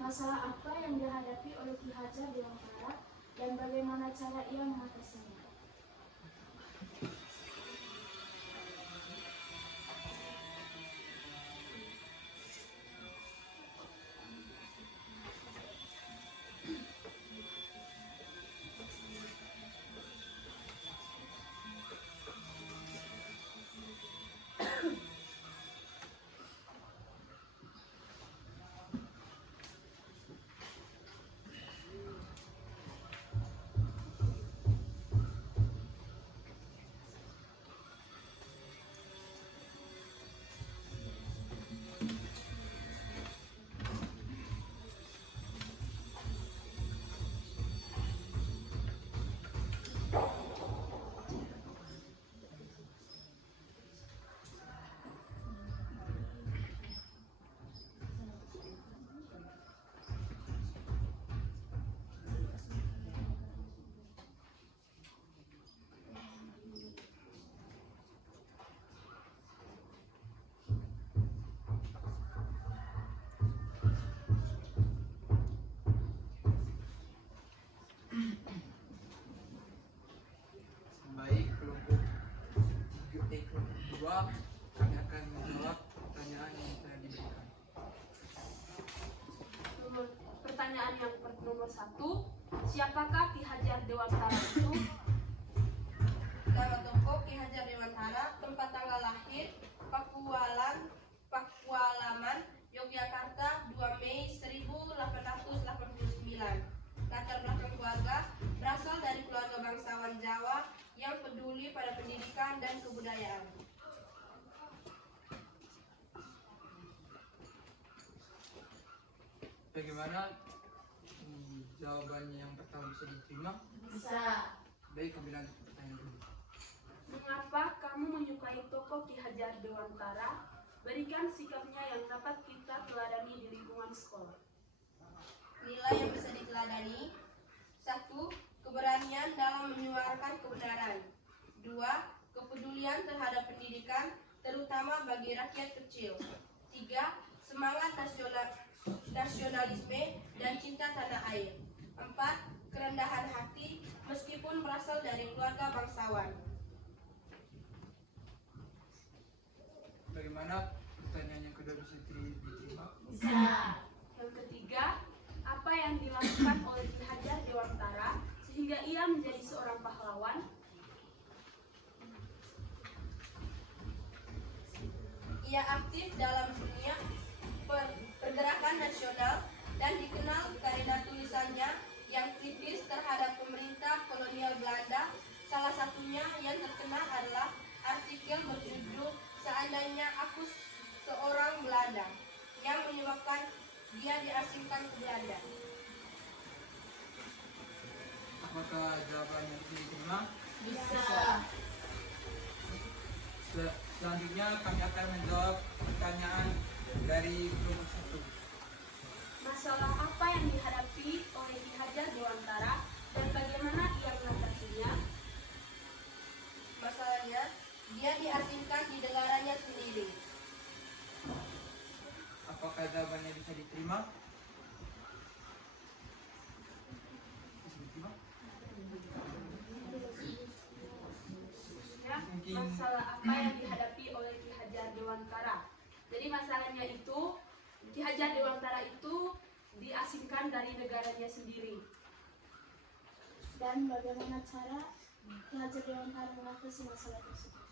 masalah apa yang dihadapi oleh Ki Hajar Dewantara dan bagaimana cara ia mengatasinya. Baik, kelompok 2, kami akan menjawab pertanyaan yang telah diberikan. Pertanyaan yang nomor 1, siapakah Ki Hajar Dewantara itu? Nama tokoh Ki Hajar Dewantara, tempat tanggal lahir, Pakualaman, Yogyakarta, 2 Mei 1889. Latar belakang keluarga berasal dari keluarga bangsawan Jawa yang peduli pada pendidikan dan kebudayaan. Bagaimana jawabannya yang pertama bisa diterima? Bisa. Baik, kami lanjut ke pertanyaan dulu. Mengapa kamu menyukai tokoh Ki Hajar Dewantara? Berikan sikapnya yang dapat kita teladani di lingkungan sekolah. nilai yang bisa diteladani. 1. Keberanian dalam menyuarakan kebenaran. 2. Kepedulian terhadap pendidikan, terutama bagi rakyat kecil. 3. Semangat nasionalisme dan cinta tanah air. 4. Kerendahan hati meskipun berasal dari keluarga bangsawan. Bagaimana pertanyaan yang kedua bisa diterima? Yang ketiga, apa yang dilakukan oleh Ki Hajar Dewantara sehingga ia menjadi seorang pahlawan? Ia aktif dalam dunia pergerakan nasional dan dikenal karena tulisannya yang kritis terhadap pemerintah kolonial Belanda. Salah satunya yang terkenal adalah artikel berjudul "Seandainya Aku Seorang Belanda" yang menyebabkan dia diasingkan ke Belanda. Apakah jawabannya bisa diterima? Selanjutnya kami akan menjawab pertanyaan dari kelompok 1. Masalah apa yang dihadapi oleh Ki Hajar Dewantara dan bagaimana ia mengatasinya? Masalahnya, dia diasingkan di negaranya sendiri. Apakah jawabannya bisa diterima? Bisa diterima? Ya, Mungkin masalah apa yang dihadapi oleh Ki Hajar Dewantara. Jadi masalahnya itu Ki Hajar Dewantara itu diasingkan dari negaranya sendiri. Dan bagaimana cara Ki Hajar Dewantara mengatasi masalah tersebut?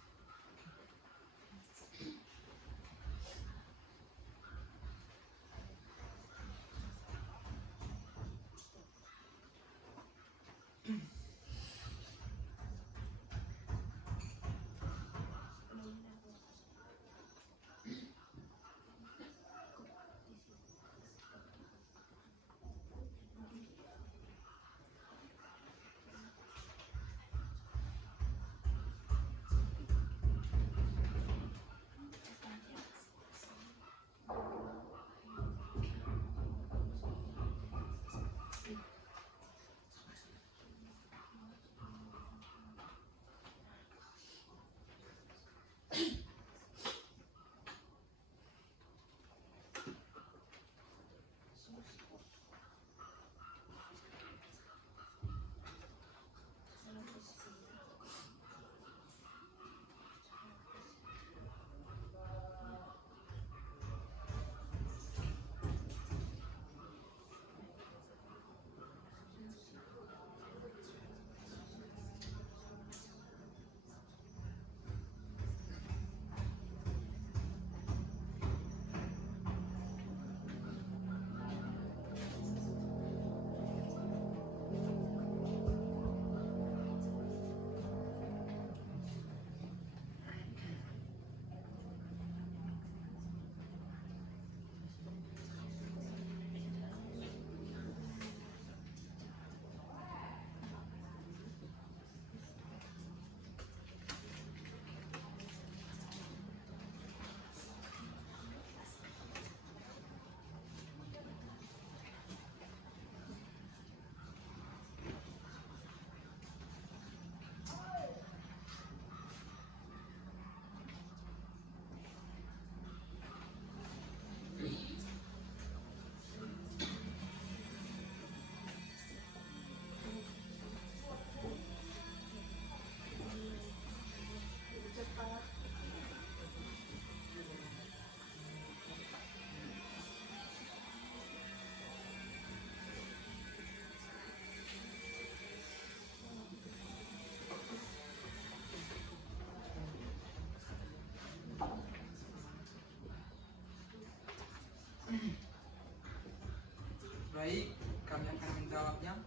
Baik, kami akan menjawabnya.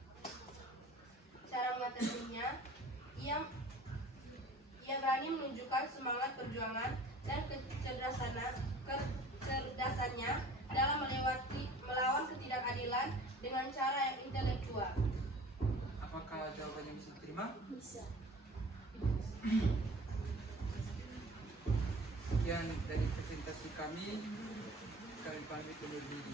Cara mengatasinya, ia berani menunjukkan semangat perjuangan dan kecerdasannya dalam melawan ketidakadilan dengan cara yang intelektual. Apakah jawabannya bisa diterima? Bisa. Sekian dari presentasi kami pamit undur diri.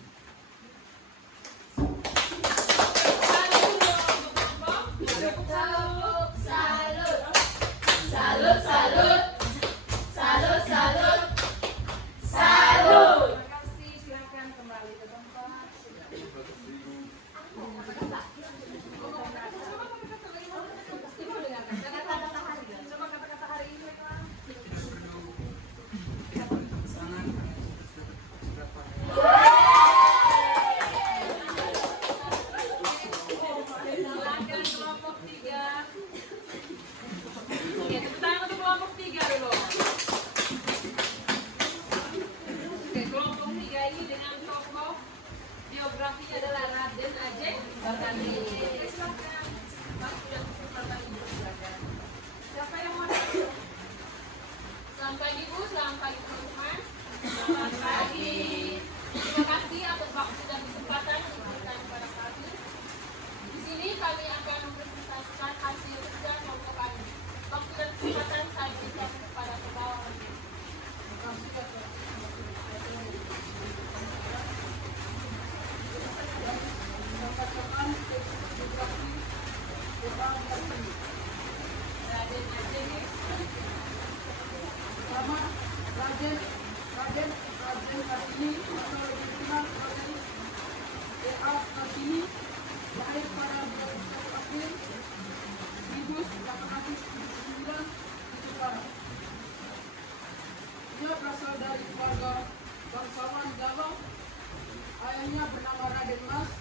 ibunya bernama Raden Mas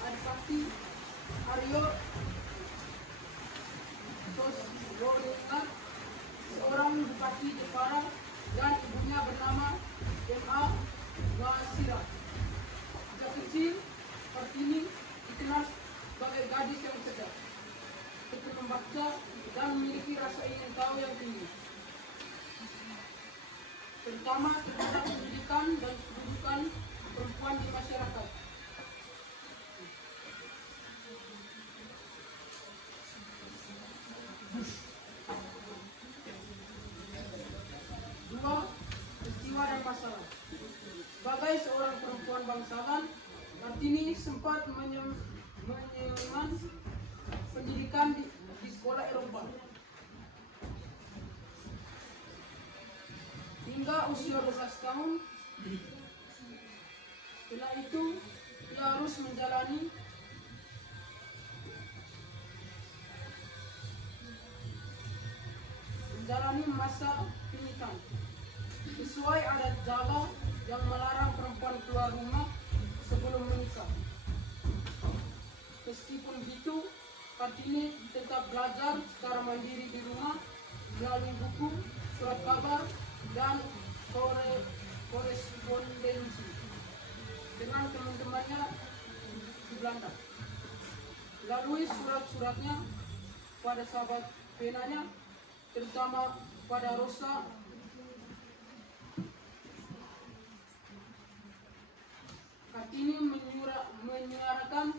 Adipati Aryo Sosrolingat, seorang bupati Jepara, dan ibunya bernama M.A. Wasira. Sejak kecil, Kartini dikenal sebagai gadis yang cerdas, suka membaca, dan memiliki rasa ingin tahu yang tinggi, terutama terhadap pendidikan dan kedudukan perempuan di masyarakat. Dua, peristiwa dan masalah. Sebagai seorang perempuan bangsawan, Kartini sempat mengenyam pendidikan di sekolah Eropa. Hingga usia 12 tahun. Setelah itu, ia harus menjalani masa pernikahan. Sesuai adat Jawa yang melarang perempuan keluar rumah sebelum menikah. Meskipun begitu, Kartini tetap belajar secara mandiri di rumah melalui buku, surat kabar, dan korespondensi dengan teman-temannya di Belanda. Melalui surat-suratnya pada sahabat penanya, terutama pada Rosa, Kartini menyuarakan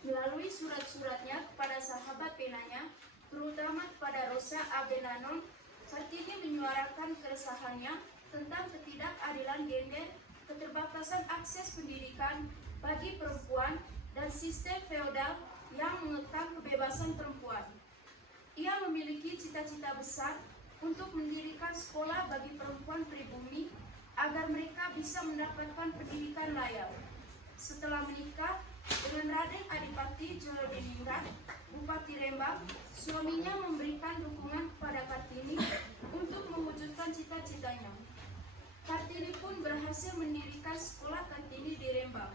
Melalui surat-suratnya kepada sahabat penanya, terutama kepada Rosa Abenanon, Kartini menyuarakan keresahannya tentang ketidakadilan gender, keterbatasan akses pendidikan bagi perempuan, dan sistem feodal yang mengekang kebebasan perempuan. Ia memiliki cita-cita besar untuk mendirikan sekolah bagi perempuan pribumi agar mereka bisa mendapatkan pendidikan layak. Setelah menikah dengan Raden Adipati Djolodiningrat, Bupati Rembang, suaminya memberikan dukungan kepada Kartini untuk mewujudkan cita-citanya. Kartini pun berhasil mendirikan sekolah Kartini di Rembang.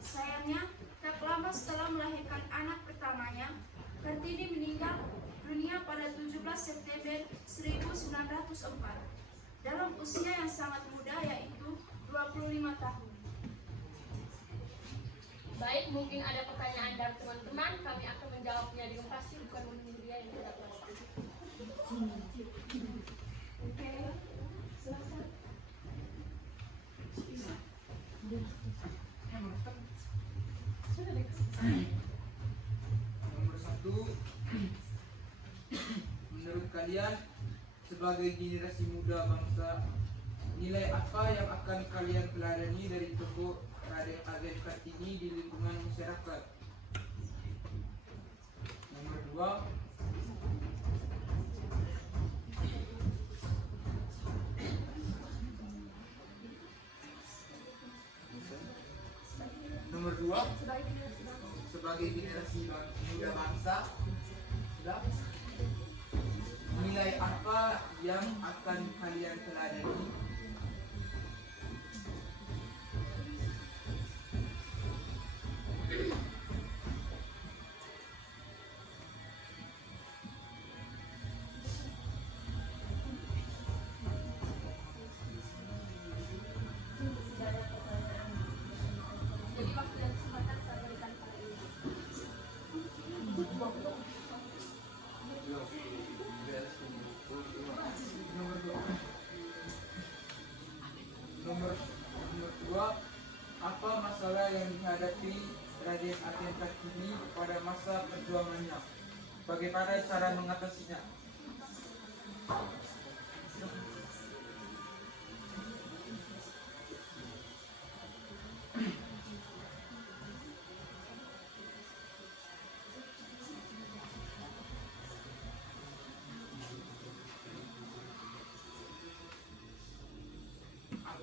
Sayangnya, tak lama setelah melahirkan anak pertamanya, Kartini meninggal dunia pada 17 September 1904 dalam usia yang sangat muda, yaitu 25 tahun. Baik, mungkin ada pertanyaan dari teman-teman, kami akan menjawabnya dengan pasti, bukan menunggu dia yang tidak pasti. Oke, silakan. Nomor 1, menurut kalian sebagai generasi muda bangsa, nilai apa yang akan kalian teladani dari tokoh Raden Ajeng Kartini di lingkungan masyarakat? Nomor 2, sebagai generasi muda bangsa, nilai apa yang akan kalian teladani Jadi waktu dan kesempatan saya berikan pada ini. Nomor 2, apa masalah yang dihadapi Raden Ajeng Kartini pada masa perjuangannya? Bagaimana cara mengatasinya?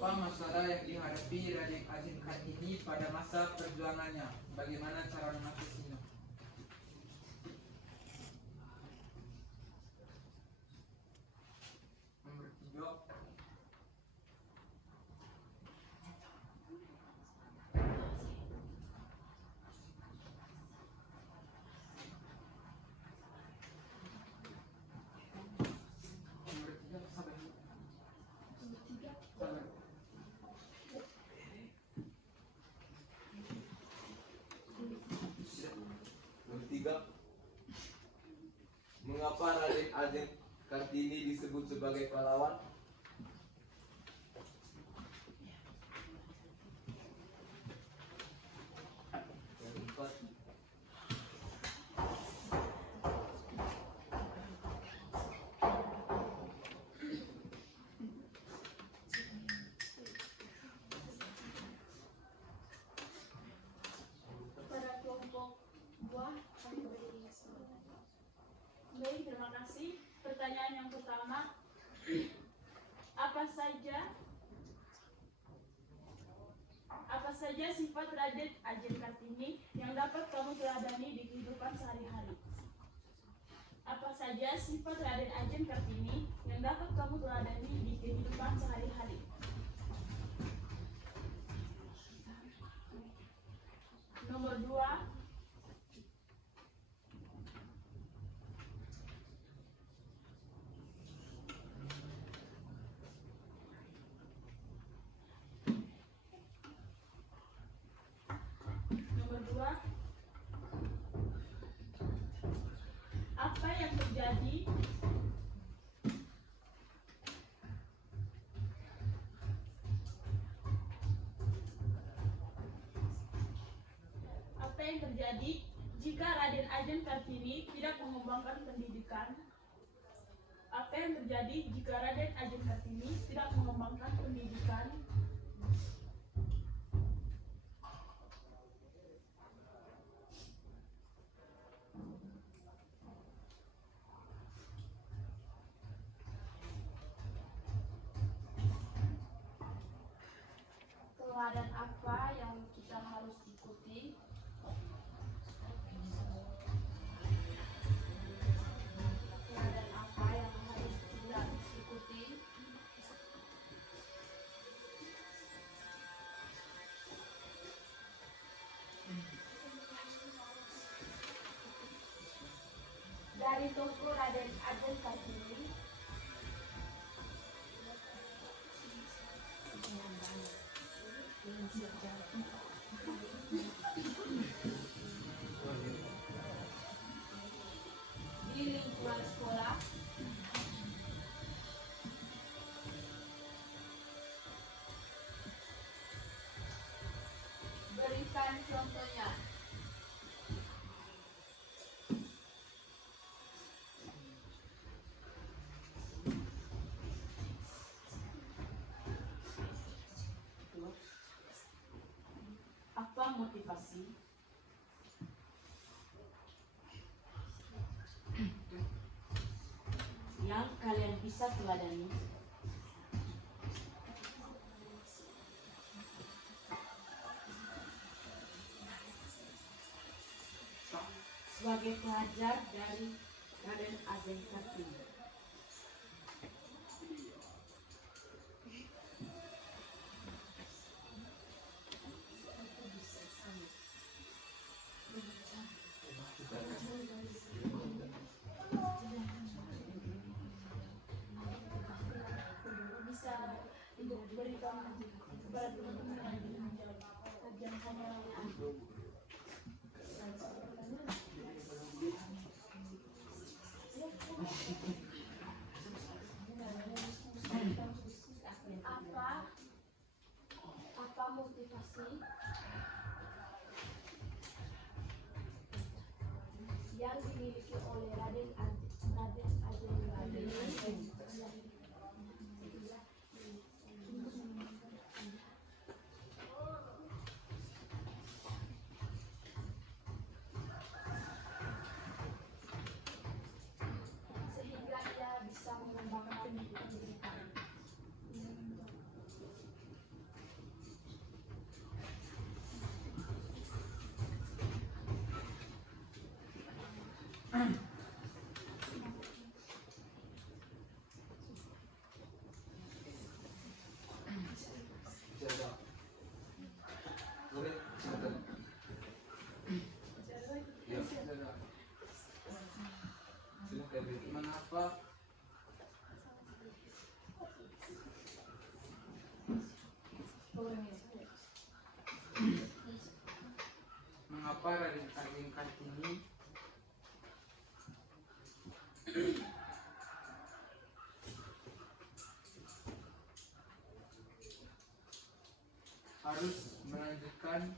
Apa masalah yang dihadapi Raden Ajeng Kartini pada masa perjuangannya? Bagaimana cara mengatasinya? Nomor 3. Nomor 3, sabar. Sabar. Nomor 3. Mengapa Raden Ajeng Kartini disebut sebagai pahlawan? Yang 4. Kepada kelompok buah kami beri kesempatan. Baik, terima kasih. Pertanyaan yang pertama, apa saja sifat Raden Ajeng Kartini yang dapat kamu teladani di kehidupan sehari-hari? Apa saja sifat Raden Ajeng Kartini yang dapat kamu teladani di kehidupan sehari-hari? Nomor 2, apa yang terjadi jika Raden Ajeng Kartini tidak mengembangkan pendidikan? Apa yang terjadi jika Raden Ajeng Kartini tidak mengembangkan pendidikan? Teladan apa yang kita harus ikuti? Teladan apa yang harus kita ikuti? Dari Tunku Raden Ajeng Kartini. Di lingkungan sekolah, berikan contohnya. Apa motivasi yang kalian bisa teladani sebagai pelajar dari Raden Ajeng Kartini? Bisa ibu berikan kepada teman-teman yang menjawab kajian sama apa motivasi yang dimiliki oleh Raden Ajeng Kartini sehingga ia bisa mengembangkan pendidikan. harus melanjutkan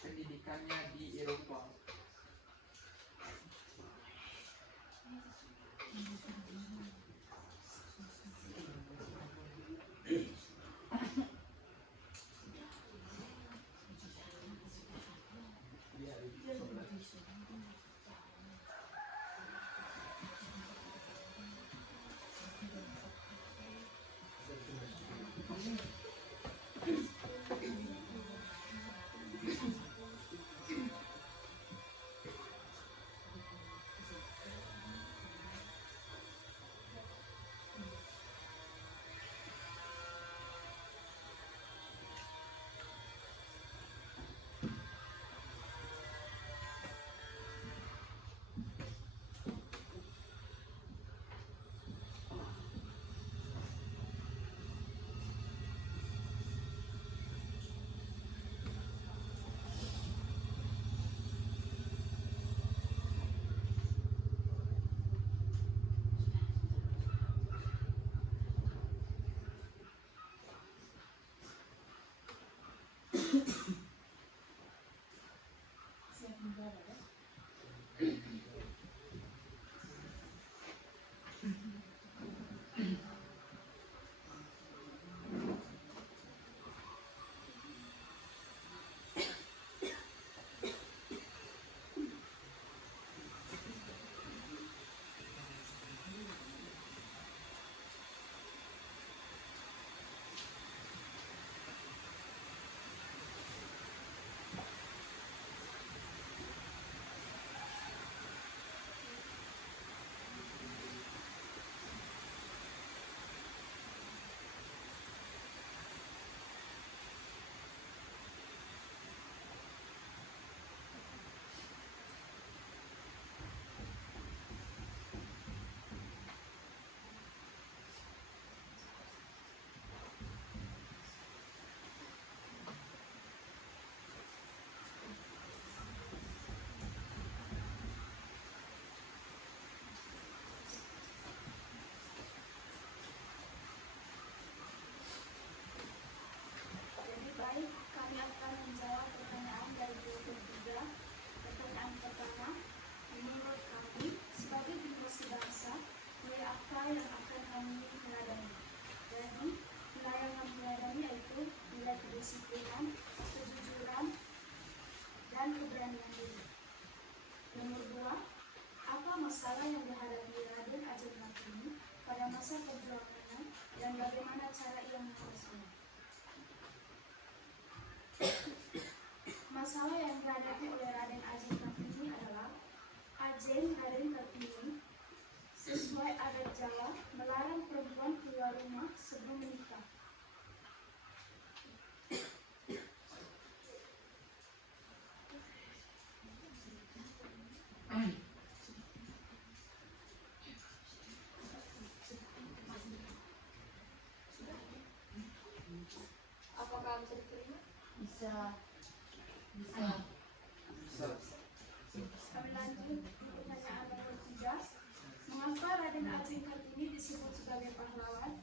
pendidikannya di Eropa. Jadi baik, kami akan menjawab pertanyaan dari guru ketiga. Pertanyaan pertama, menurut kami sebagai guru sebangsa, nilai apa yang akan kami meladani? Jadi, nilai yang kami meladani yaitu nilai kedisiplinan, kejujuran, dan keberanian diri. Nomor dua, apa masalah yang dihadapi Raden Ajeng Kartini pada masa perjuangannya dan bagaimana cara ia mengatasinya? Masalah yang dihadapi oleh Raden Ajeng Kartini adalah Ajeng Raden Kartini sesuai adat Jawa melarang perempuan keluar rumah sebelum menikah. Apakah bisa diterima? Bisa. Kami lanjut ke pertanyaan nomor 3. Mengapa Raden Ajeng Kartini disebut sebagai pahlawan?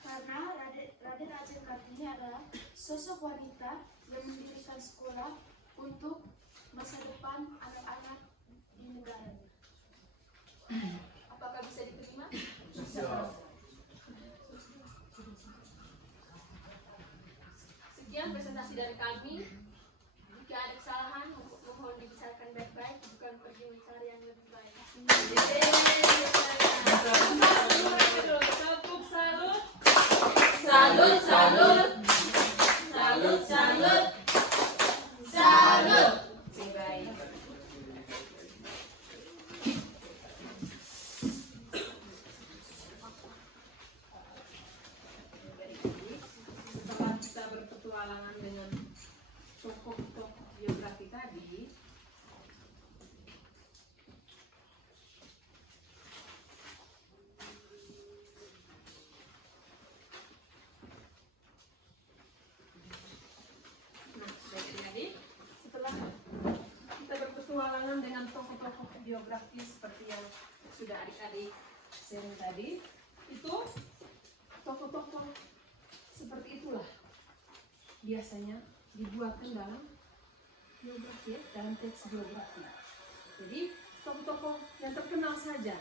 Karena Raden Ajeng Kartini adalah sosok wanita yang mendirikan sekolah untuk masa depan anak-anak di negara. Apakah bisa diterima? Sekian presentasi dari kami. Jika ada kesalahan, mohon dibicarakan baik-baik, bukan pergi mencari yang lebih baik. Tepuk salut. Salut, salut. Salut, salut. Salut. Oke, baik. Setelah kita berpetualangan dengan tokoh-tokoh biografi tadi, nah, adik-adik, setelah kita berpetualangan dengan tokoh-tokoh biografi seperti yang sudah adik-adik sharing tadi, itu tokoh-tokoh seperti itulah biasanya dibuatkan dalam biografi, dalam teks biografi. Jadi tokoh-tokoh yang terkenal saja,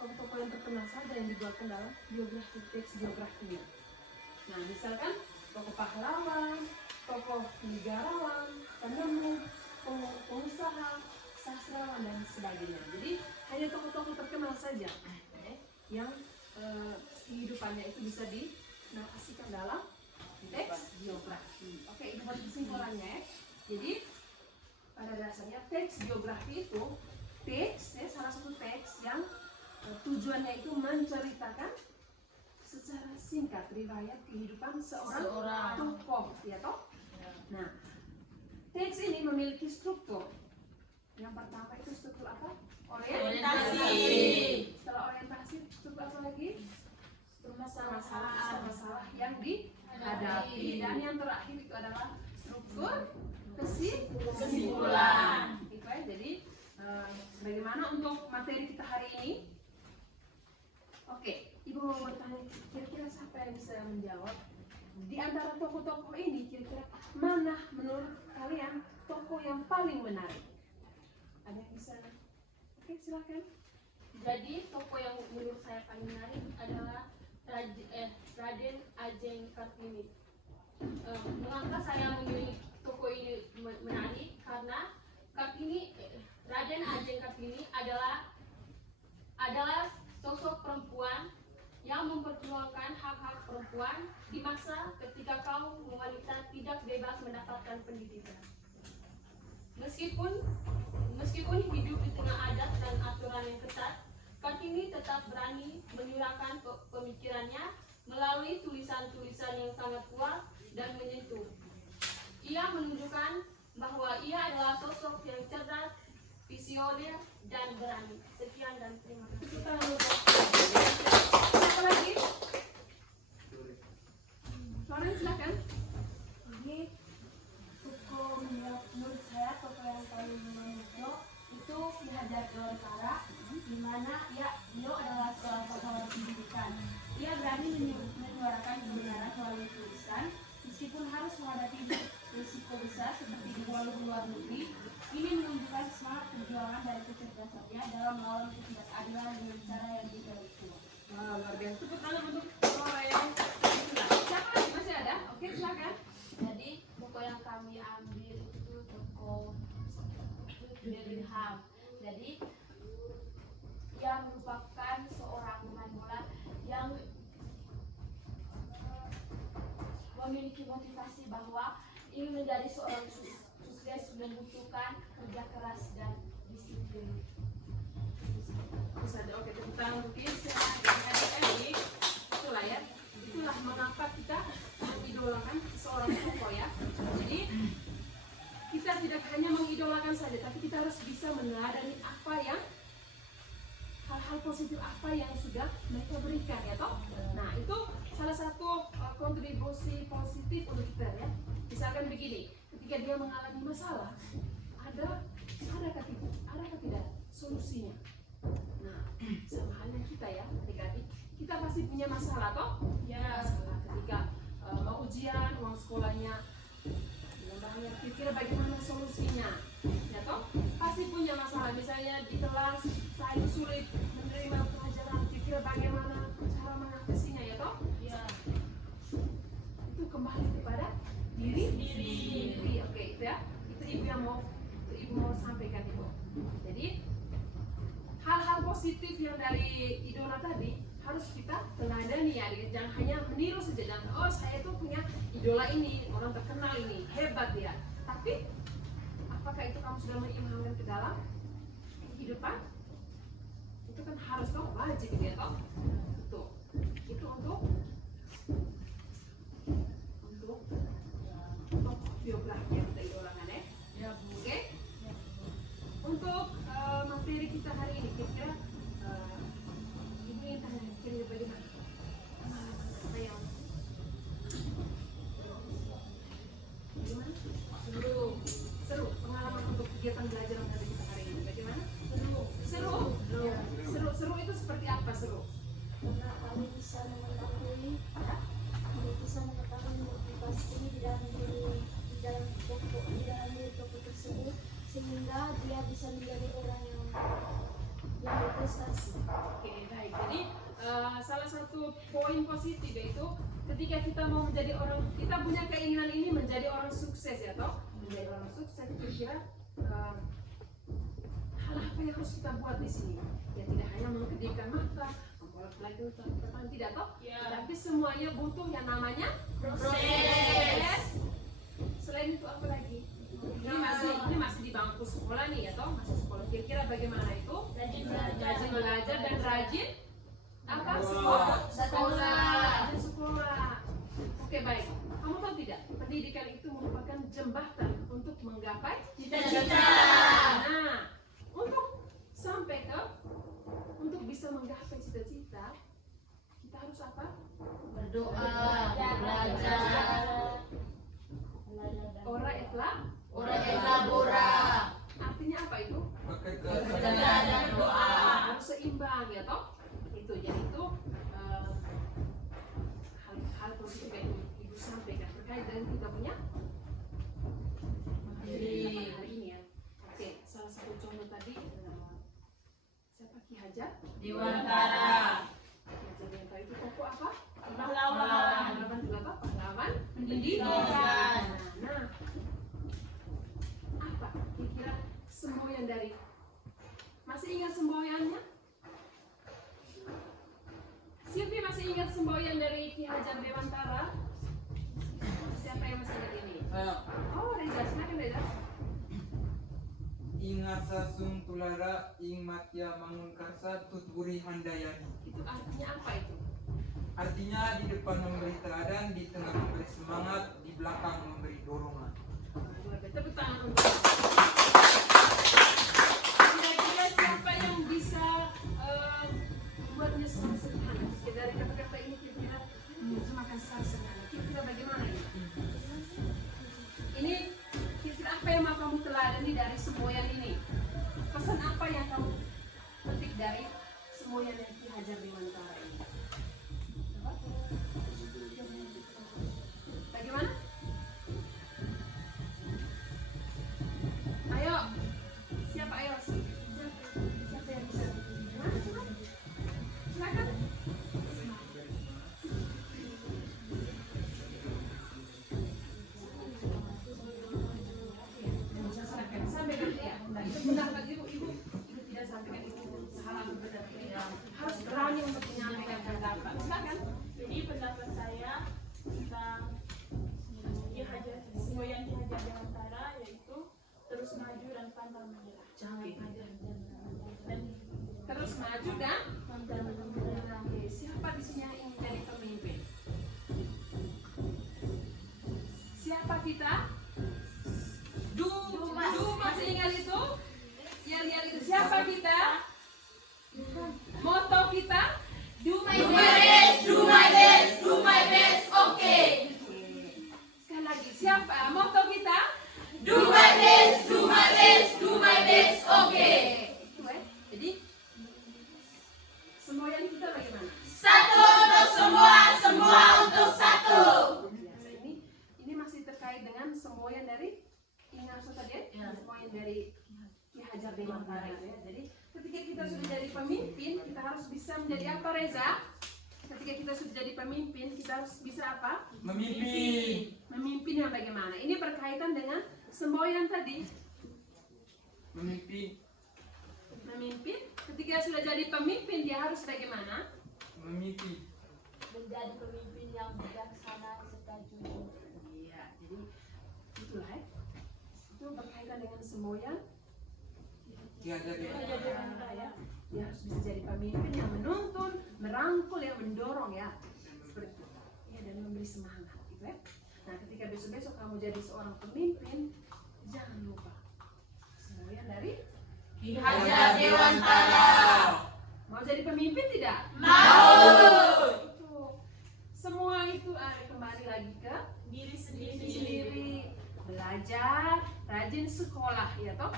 tokoh-tokoh yang terkenal saja yang dibuatkan dalam biografi, teks biografinya. Nah, misalkan tokoh pahlawan, tokoh negarawan, penemu, pengusaha, sastrawan dan sebagainya. Jadi hanya tokoh-tokoh terkenal saja yang kehidupannya itu bisa dinarasikan dalam teks biografi. Oke, itu buat kesimpulannya. Jadi pada dasarnya teks biografi itu teks, salah satu teks yang tujuannya itu menceritakan secara singkat riwayat kehidupan seorang tokoh, ya toh? Nah, teks ini memiliki struktur. Yang pertama itu struktur apa? Orientasi. Setelah orientasi, struktur apa lagi? Masalah yang dihadapi. Dan yang terakhir itu adalah struktur kesimpulan. Itu ya. Jadi bagaimana untuk materi kita hari ini? Oke, Ibu mau bertanya, kira-kira siapa yang bisa menjawab? Di antara tokoh-tokoh ini, kira-kira mana menurut kalian tokoh yang paling menarik? Ada yang bisa? Oke, silakan. Jadi tokoh yang menurut saya paling menarik adalah Raden Ajeng Kartini. Mengapa saya memilih tokoh ini menarik? Karena Raden Ajeng Kartini adalah sosok perempuan yang memperjuangkan hak-hak perempuan di masa ketika kaum wanita tidak bebas mendapatkan pendidikan. Meskipun hidup di tengah adat dan aturan yang ketat, Kartini tetap berani menyuarakan pemikirannya melalui tulisan-tulisan yang sangat kuat dan menyentuh. Ia menunjukkan bahwa ia adalah sosok yang cerdas, visioner, dan berani. Sekian dan terima kasih. Apa lagi? Loren, silakan. Jadi tokoh menurut saya tokoh yang paling menonjol itu Ki Hajar Dewantara, di mana beliau adalah seorang pahlawan pendidikan. Ia berani menyuarakan kebenaran melalui tulisan, meskipun harus menghadapi risiko besar seperti di luar negeri. Ini menunjukkan semangat perjuangan dan kecerdasannya dalam melawan ketidakadilan dengan cara yang tidak utuh. Wah, luar biasa. Tepuk tangan untuk Loren. Siapa lagi? Masih ada? Oke, silakan. Jadi tokoh yang kami ambil itu tokoh Bellingham. Jadi ia merupakan seorang pemain bola yang memiliki motivasi bahwa ingin menjadi seorang sukses membutuhkan kerja keras dan disiplin. Bisa ada. Oke, tepuk tangan untuk adik-adik. Itulah ya. Itulah mengapa kita mengidolakan seorang tokoh ya. Jadi kita tidak hanya mengidolakan saja, tapi kita harus bisa meneladani apa yang hal-hal positif apa yang sudah mereka berikan ya toh. Nah itu salah satu kontribusi positif untuk kita ya. Misalkan begini, ketika dia mengalami masalah, adakah tidak solusinya? Nah sama halnya kita ya adik-adik, kita pasti punya masalah toh. Ya. Masalah ketika mau ujian, uang sekolahnya belum bayar, kira-kira bagaimana solusinya? Ya toh pasti punya masalah. Misalnya di kelas saya sulit menerima pelajaran, kira-kira bagaimana cara mengatasinya ya toh? Ya. Itu kembali kepada diri. Oke, itu ya. Itu ibu mau sampaikan itu. Jadi positif yang dari idola tadi harus kita teladani ya, jangan hanya meniru saja, jangan oh saya tuh punya idola ini, orang terkenal ini, hebat ya. Tapi apakah itu kamu sudah mengimamkan ke dalam kehidupan? Itu kan harus toh, wajib ya toh. Itu untuk biografi yang kita idolakan ya. Oke. Untuk materi kita hari ini kira-kira ibu ingin tanya kira-kira bagaimana? Apa yang bagaimana? Seru pengalaman untuk kegiatan belajar yang ada kita hari ini. Bagaimana? Seru itu seperti apa seru? Karena kami bisa mengetahui motivasi di dalam diri tokoh tersebut, sehingga dia bisa menjadi orang yang berprestasi. Oke, baik. Jadi salah satu poin positif yaitu ketika kita mau menjadi orang, kita punya keinginan ini menjadi orang sukses ya toh, menjadi orang sukses. Kira-kira hal apa yang harus kita buat di sini? Ya tidak hanya mengkedipkan mata, memperlakukan tidak toh, tapi semuanya butuh yang namanya proses. Selain itu apa lagi? Ini masih di bangku sekolah nih ya toh, masih sekolah. Kira-kira bagaimana itu? Rajin belajar dan rajin apa? Sekolah. Oke, baik. Kamu tahu tidak? Pendidikan itu merupakan jembatan untuk menggapai cita-cita. Nah, untuk bisa menggapai cita-cita, kita harus apa? Berdoa, belajar. Ora etla Bora. artinya apa itu? Belajar dan doa. Harus seimbang ya toh? Itu jadi itu hal positif yang ibu sampaikan terkait dengan kita punya materi hari ini ya. Oke, salah satu contoh tadi siapa? Ki Hajar Dewantara. Ki Hajar Dewantara itu tokoh apa? Pahlawan. Juga apa? Pahlawan pendidikan. Nah, apa kira-kira semboyan dari, masih ingat semboyannya? Silvi masih ingat semboyan dari Ki Hajar Dewantara? Siapa yang masih ingat ini? Oh, Reza, silakan Reza. Ingat sasung tulara ing matya mangun karsa tutburi handayani. Itu artinya apa itu? Artinya di depan memberi teladan, di tengah memberi semangat, di belakang memberi dorongan. Tepuk tangan untuk kira-kira siapa yang bisa membuatnya sangat sederhana? Dari kata-kata ini kira-kira menerjemahkan sangat sederhana. Kira-kira bagaimana ini? Ini kira-kira apa yang mau kamu teladani dari semboyan ini? Pesan apa yang kamu petik dari semboyan yang Ki Hajar Dewantara ini? Bagaimana? Ayo, siapa ayo? Siapa yang bisa? Silakan. Silakan. Sampaikan ya. Nah, itu pendapat ibu tidak sampaikan itu salah atau benar. Harus berani untuk menyampaikan pendapat. Silakan. Jadi pendapat saya tentang semboyan Ki Hajar Dewantara yaitu terus maju dan pantang menyerah. Terus maju dan pantang menyerah. Siapa di sini yang ingin jadi pemimpin? Siapa kita? Du masih ingat itu? Ya lihat itu. Siapa kita? Moto kita? Do my best, do my best, do my best. Oke. Sekali lagi, siapa? Moto kita? Do my best, do my best, do my best. Oke. Itu jadi semboyan kita bagaimana? Satu untuk semua, semua untuk satu. Biasa ini masih terkait dengan semboyan dari ingat tadi ya? Semboyan dari Ki Hajar Dewantara ya. Jadi ketika kita sudah jadi pemimpin, kita harus bisa menjadi apa, Reza? Ketika kita sudah jadi pemimpin, kita harus bisa apa? Memimpin. Memimpin yang bagaimana? Ini berkaitan dengan semboyan tadi. Memimpin. Memimpin. Ketika dia sudah jadi pemimpin, dia harus bagaimana? Memimpin. Menjadi pemimpin yang bijaksana serta jujur. Iya, jadi itulah ya. Itu berkaitan dengan semua yang Diajarkan. ya. Dia harus bisa jadi pemimpin yang menuntun, merangkul, yang mendorong ya. Seperti itu. Ya, dan memberi semangat gitu ya. Nah, ketika besok-besok kamu jadi seorang pemimpin, jangan lupa semua yang dari Ki Hajar Dewantara. mau jadi pemimpin tidak? Mau. Itu. Semua itu kembali lagi ke Diri sendiri. sendiri, belajar, rajin sekolah, ya toh?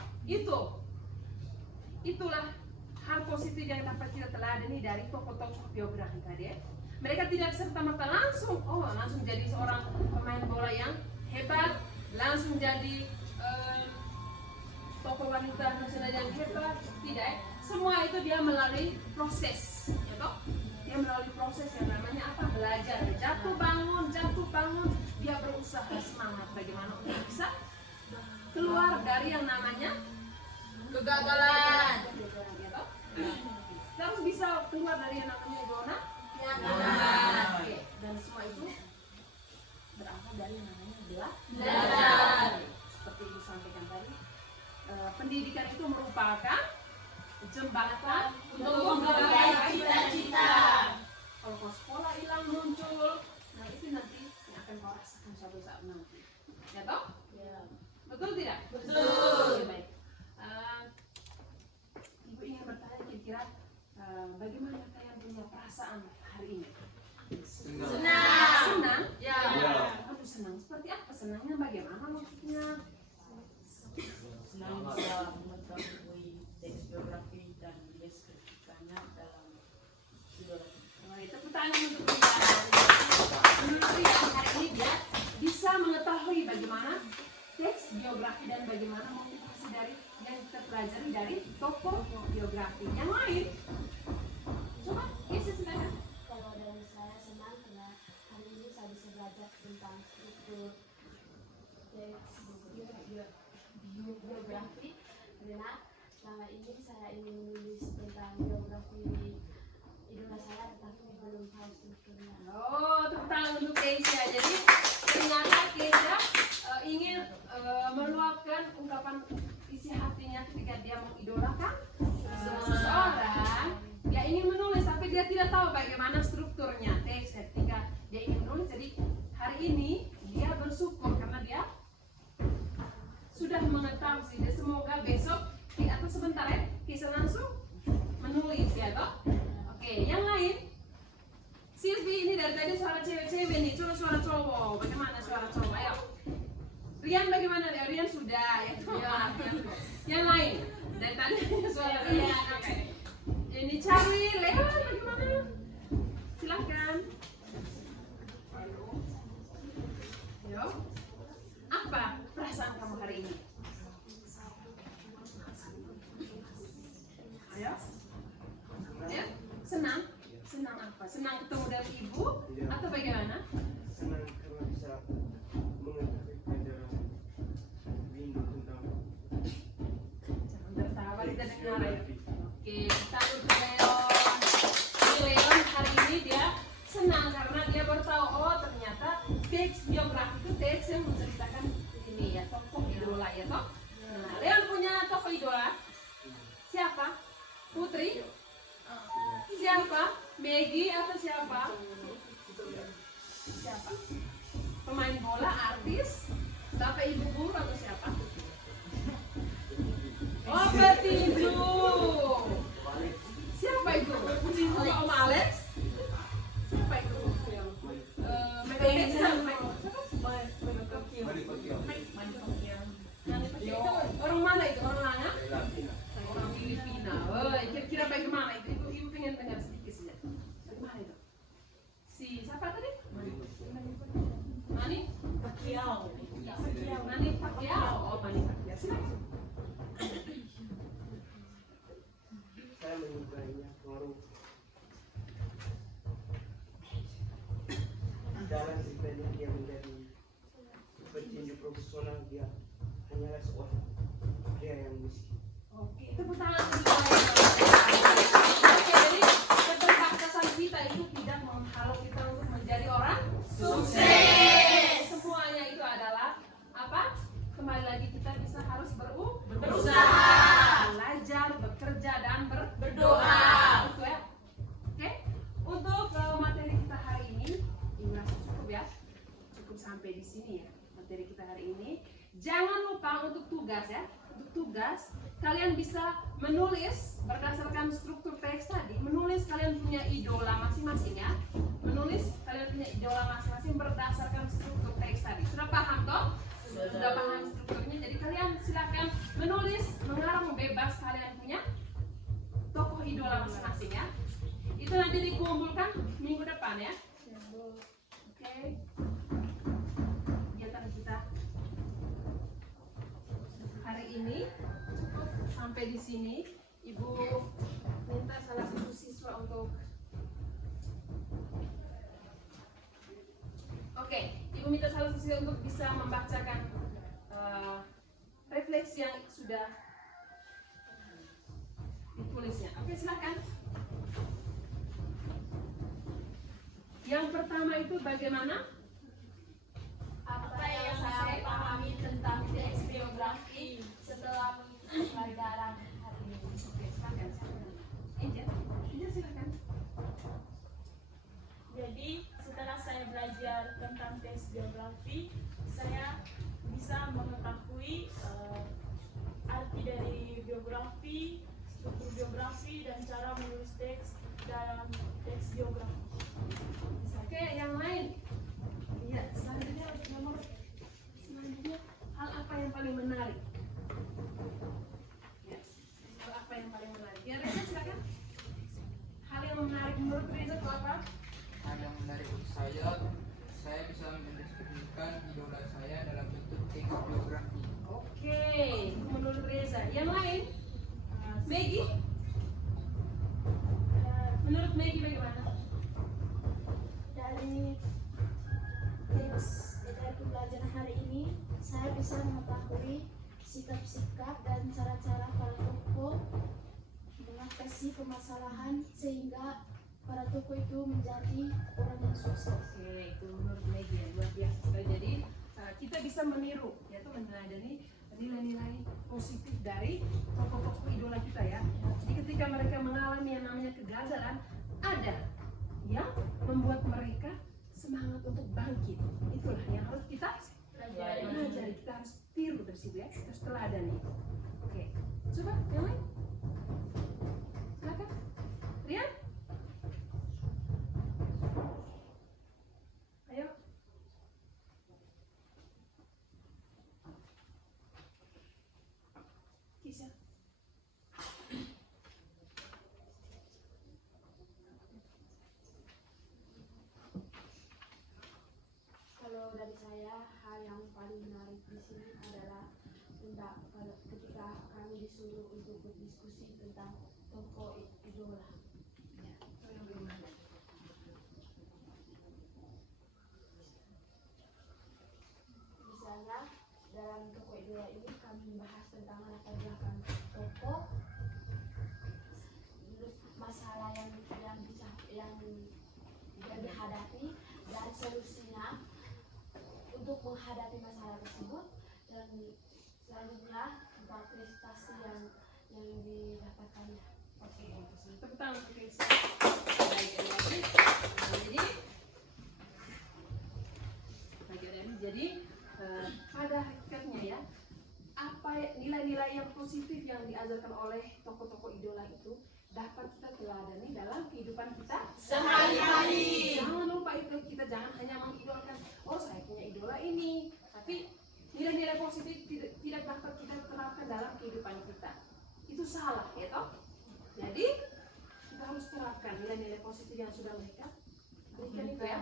Itulah hal positif yang dapat kita teladani dari tokoh-tokoh biografi tadi ya. Mereka tidak serta-merta langsung jadi seorang pemain bola yang hebat, langsung jadi tokoh wanita nasional yang hebat, tidak ya. Semua itu dia melalui proses, ya toh? Dia melalui proses yang namanya apa? Belajar, jatuh bangun, dia berusaha semangat bagaimana untuk bisa keluar dari yang namanya Kegagalan. ya toh? Kita harus bisa keluar dari yang namanya zona Nyaman. Oke, dan semua itu berasal dari yang namanya Belajar. seperti yang disampaikan tadi, pendidikan itu merupakan jembatan Untuk menggapai cita-cita. kalau kau sekolah hilang muncul, nah itu nanti yang akan kau rasakan suatu saat nanti, ya toh? Ya. Betul tidak? Betul. Oke, baik. Ibu ingin bertanya kira-kira bagaimana kalian punya perasaan hari ini? Senang. Senang? Ya. Aduh, senang. Seperti apa senangnya? Bagaimana maksudnya? Senang bisa mengetahui teks biografi dan mendeskripsikannya dalam biografi. Itu pertanyaan untuk Rian. Menurut Rian, hari ini dia bisa mengetahui bagaimana teks biografi dan bagaimana motivasi dari yang kita pelajari dari tokoh biografi. Yang lain, coba Yesus silakan. Kalau dari saya senang karena hari ini saya bisa belajar tentang struktur teks biografi, karena selama ini saya ingin menulis tentang biografi idola saya tetapi belum tahu strukturnya. Oh, tepuk tangan untuk Keisha. Jadi ternyata Keisha ingin meluapkan ungkapan isi hatinya ketika dia mengidolakan seseorang. Dia ingin menulis tapi dia tidak tahu bagaimana strukturnya teks. Ketika dia ingin menulis, jadi hari ini dia bersyukur karena dia sudah mengetahui. Dan semoga besok atau sebentar ya bisa langsung menulis ya toh. Oke, yang lain. Silvi, ini dari tadi suara cewek-cewek nih, coba suara cowok. Bagaimana suara cowok? Ayo. Rian bagaimana? Rian sudah ya. Yang lain. Dari tadi suara Rian. Oke. Ini Charlie, Leon bagaimana? Silakan. Ayo. Apa perasaan kamu hari ini? Ayo. Ya, senang? Senang apa? Senang ketemu dengan ibu atau bagaimana? Senang karena bisa mengetahui pelajaran window tentang Jangan tertawa, kita dengar ya. Oke, kita untuk Leon. Jadi Leon hari ini dia senang karena dia baru tahu, oh ternyata teks biografi itu teks yang menceritakan ini ya, tokoh idola ya toh. Nah, Leon punya tokoh idola. Siapa? Putri? Siapa? Maggie atau siapa? Siapa? Pemain bola, artis, bapak ibu guru atau siapa? Oh, petinju. Siapa itu? Petinju Om Alex? Siapa itu? Michael Jackson. Itu orang mana itu? Orang mana? Orang Filipina. Woi, kira-kira bagaimana itu? Ibu pengen dengar sedikit saja. Bagaimana itu? Si siapa tadi? Manny Pacquiao. Manny Pacquiao. Oh, Manny Pacquiao. Silakan. saya menyukainya baru dalam ceritanya dia menjadi petinju profesional, dia hanyalah seorang pria yang miskin. Oke, tepuk tangan untuk saya. tugas ya. Untuk tugas kalian bisa menulis berdasarkan struktur teks tadi. Menulis kalian punya idola masing-masing ya. Menulis kalian punya idola masing-masing berdasarkan struktur teks tadi. Sudah paham toh? Sudah paham strukturnya. Jadi kalian silakan menulis, mengarang bebas kalian punya tokoh idola masing-masing ya. Itu nanti dikumpulkan minggu depan ya. Oke. Kegiatan kita hari ini cukup sampai di sini. Ibu minta salah satu siswa untuk Ibu minta salah satu siswa untuk bisa membacakan refleksi yang sudah ditulisnya. Oke, silakan. Yang pertama itu bagaimana? Apa yang saya pahami tentang teks biografi setelah mengikuti pelajaran hari ini? Oke, silakan. Inja, silakan. Jadi setelah saya belajar tentang teks biografi, saya bisa mengetahui arti dari biografi, struktur biografi, dan cara menulis teks dalam teks biografi. Oke, yang lain. Iya, selanjutnya nomor selanjutnya hal apa yang paling menarik? Ya, hal apa yang paling menarik? Ya, Reza silakan. Hal yang menarik menurut Reza itu apa? Hal yang menarik untuk saya bisa mendeskripsikan idola saya dalam bentuk teks biografi. Oke, itu menurut Reza. Yang lain? Maggie? Menurut Maggie bagaimana? Dari teks dari pembelajaran hari ini, saya bisa mengetahui sikap-sikap dan cara-cara para tokoh mengatasi permasalahan sehingga para tokoh itu menjadi orang yang sukses. Oke, itu menurut Maggie ya, luar biasa sekali. Jadi kita bisa meniru, yaitu meneladani nilai-nilai positif dari tokoh-tokoh idola kita ya. Jadi ketika mereka mengalami yang namanya kegagalan, ada yang membuat mereka semangat untuk bangkit. Itulah yang harus kita pelajari. Kita harus tiru dari situ ya, kita harus teladani. Oke, coba yang lain. Silakan, Rian. Ayo. Kisah. Kalau dari saya, hal yang paling menarik di sini adalah ketika kami disuruh untuk berdiskusi tentang tokoh idola. Misalnya dalam tokoh idola ini kami membahas tentang latar belakang tokoh, terus masalah yang dihadapi dan solusinya untuk menghadapi masalah tersebut, dan selanjutnya tentang prestasi yang didapatkannya. Oke, tepuk tangan untuk Reza. Baik, jadi pada hakikatnya ya, apa nilai-nilai yang positif yang diajarkan oleh tokoh-tokoh idola itu dapat kita teladani dalam kehidupan kita sehari-hari. Jangan lupa itu, kita jangan hanya mengidolakan, oh saya punya idola ini, tapi nilai-nilai positif tidak dapat kita terapkan dalam kehidupan kita. Itu salah ya toh. Jadi kita harus terapkan nilai-nilai positif yang sudah mereka berikan itu ya.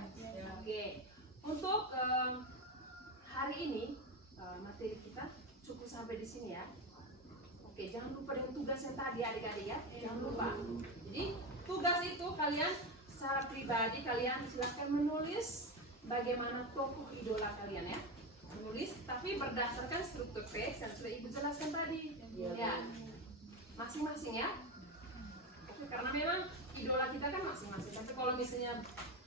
Oke, untuk hari ini materi kita cukup sampai di sini ya. Oke, jangan lupa dengan tugas yang tadi adik-adik ya. Jangan lupa. Jadi tugas itu kalian secara pribadi kalian silahkan menulis bagaimana tokoh idola kalian ya. Menulis tapi berdasarkan struktur teks yang sudah ibu jelaskan tadi. Ya, masing-masing ya. Oke, karena memang idola kita kan masing-masing. Tapi kalau misalnya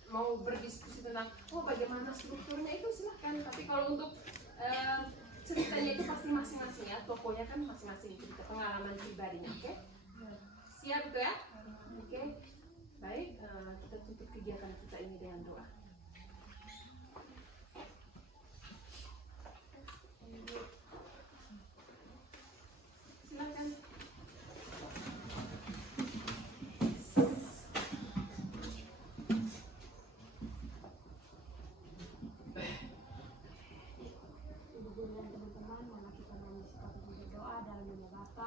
mau berdiskusi tentang oh bagaimana strukturnya itu silahkan. Tapi kalau untuk ceritanya itu pasti masing-masing ya, tokohnya kan masing-masing cerita pengalaman pribadinya. Oke, siap itu ya. Oke, baik, kita tutup kegiatan kita ini dengan doa.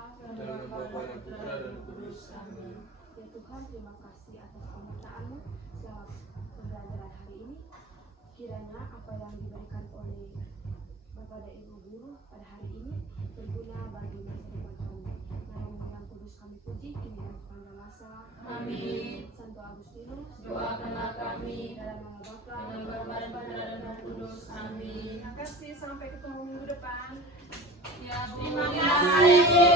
dalam nama Bapa dan Putra dan Roh Kudus. Amin. Ya Tuhan, terima kasih atas penyertaan-Mu selama pembelajaran hari ini. Kiranya apa yang diberikan oleh Bapak dan Ibu guru pada hari ini berguna bagi masa depan kami. Nama yang kudus kami puji, kini dan sepanjang masa. Amin. Santo Agustinus, Doakanlah kami dalam nama Bapa dalam Bapa dan Putra dan Roh Kudus. Amin. Terima kasih, sampai ketemu minggu depan. Ya, Terima kasih.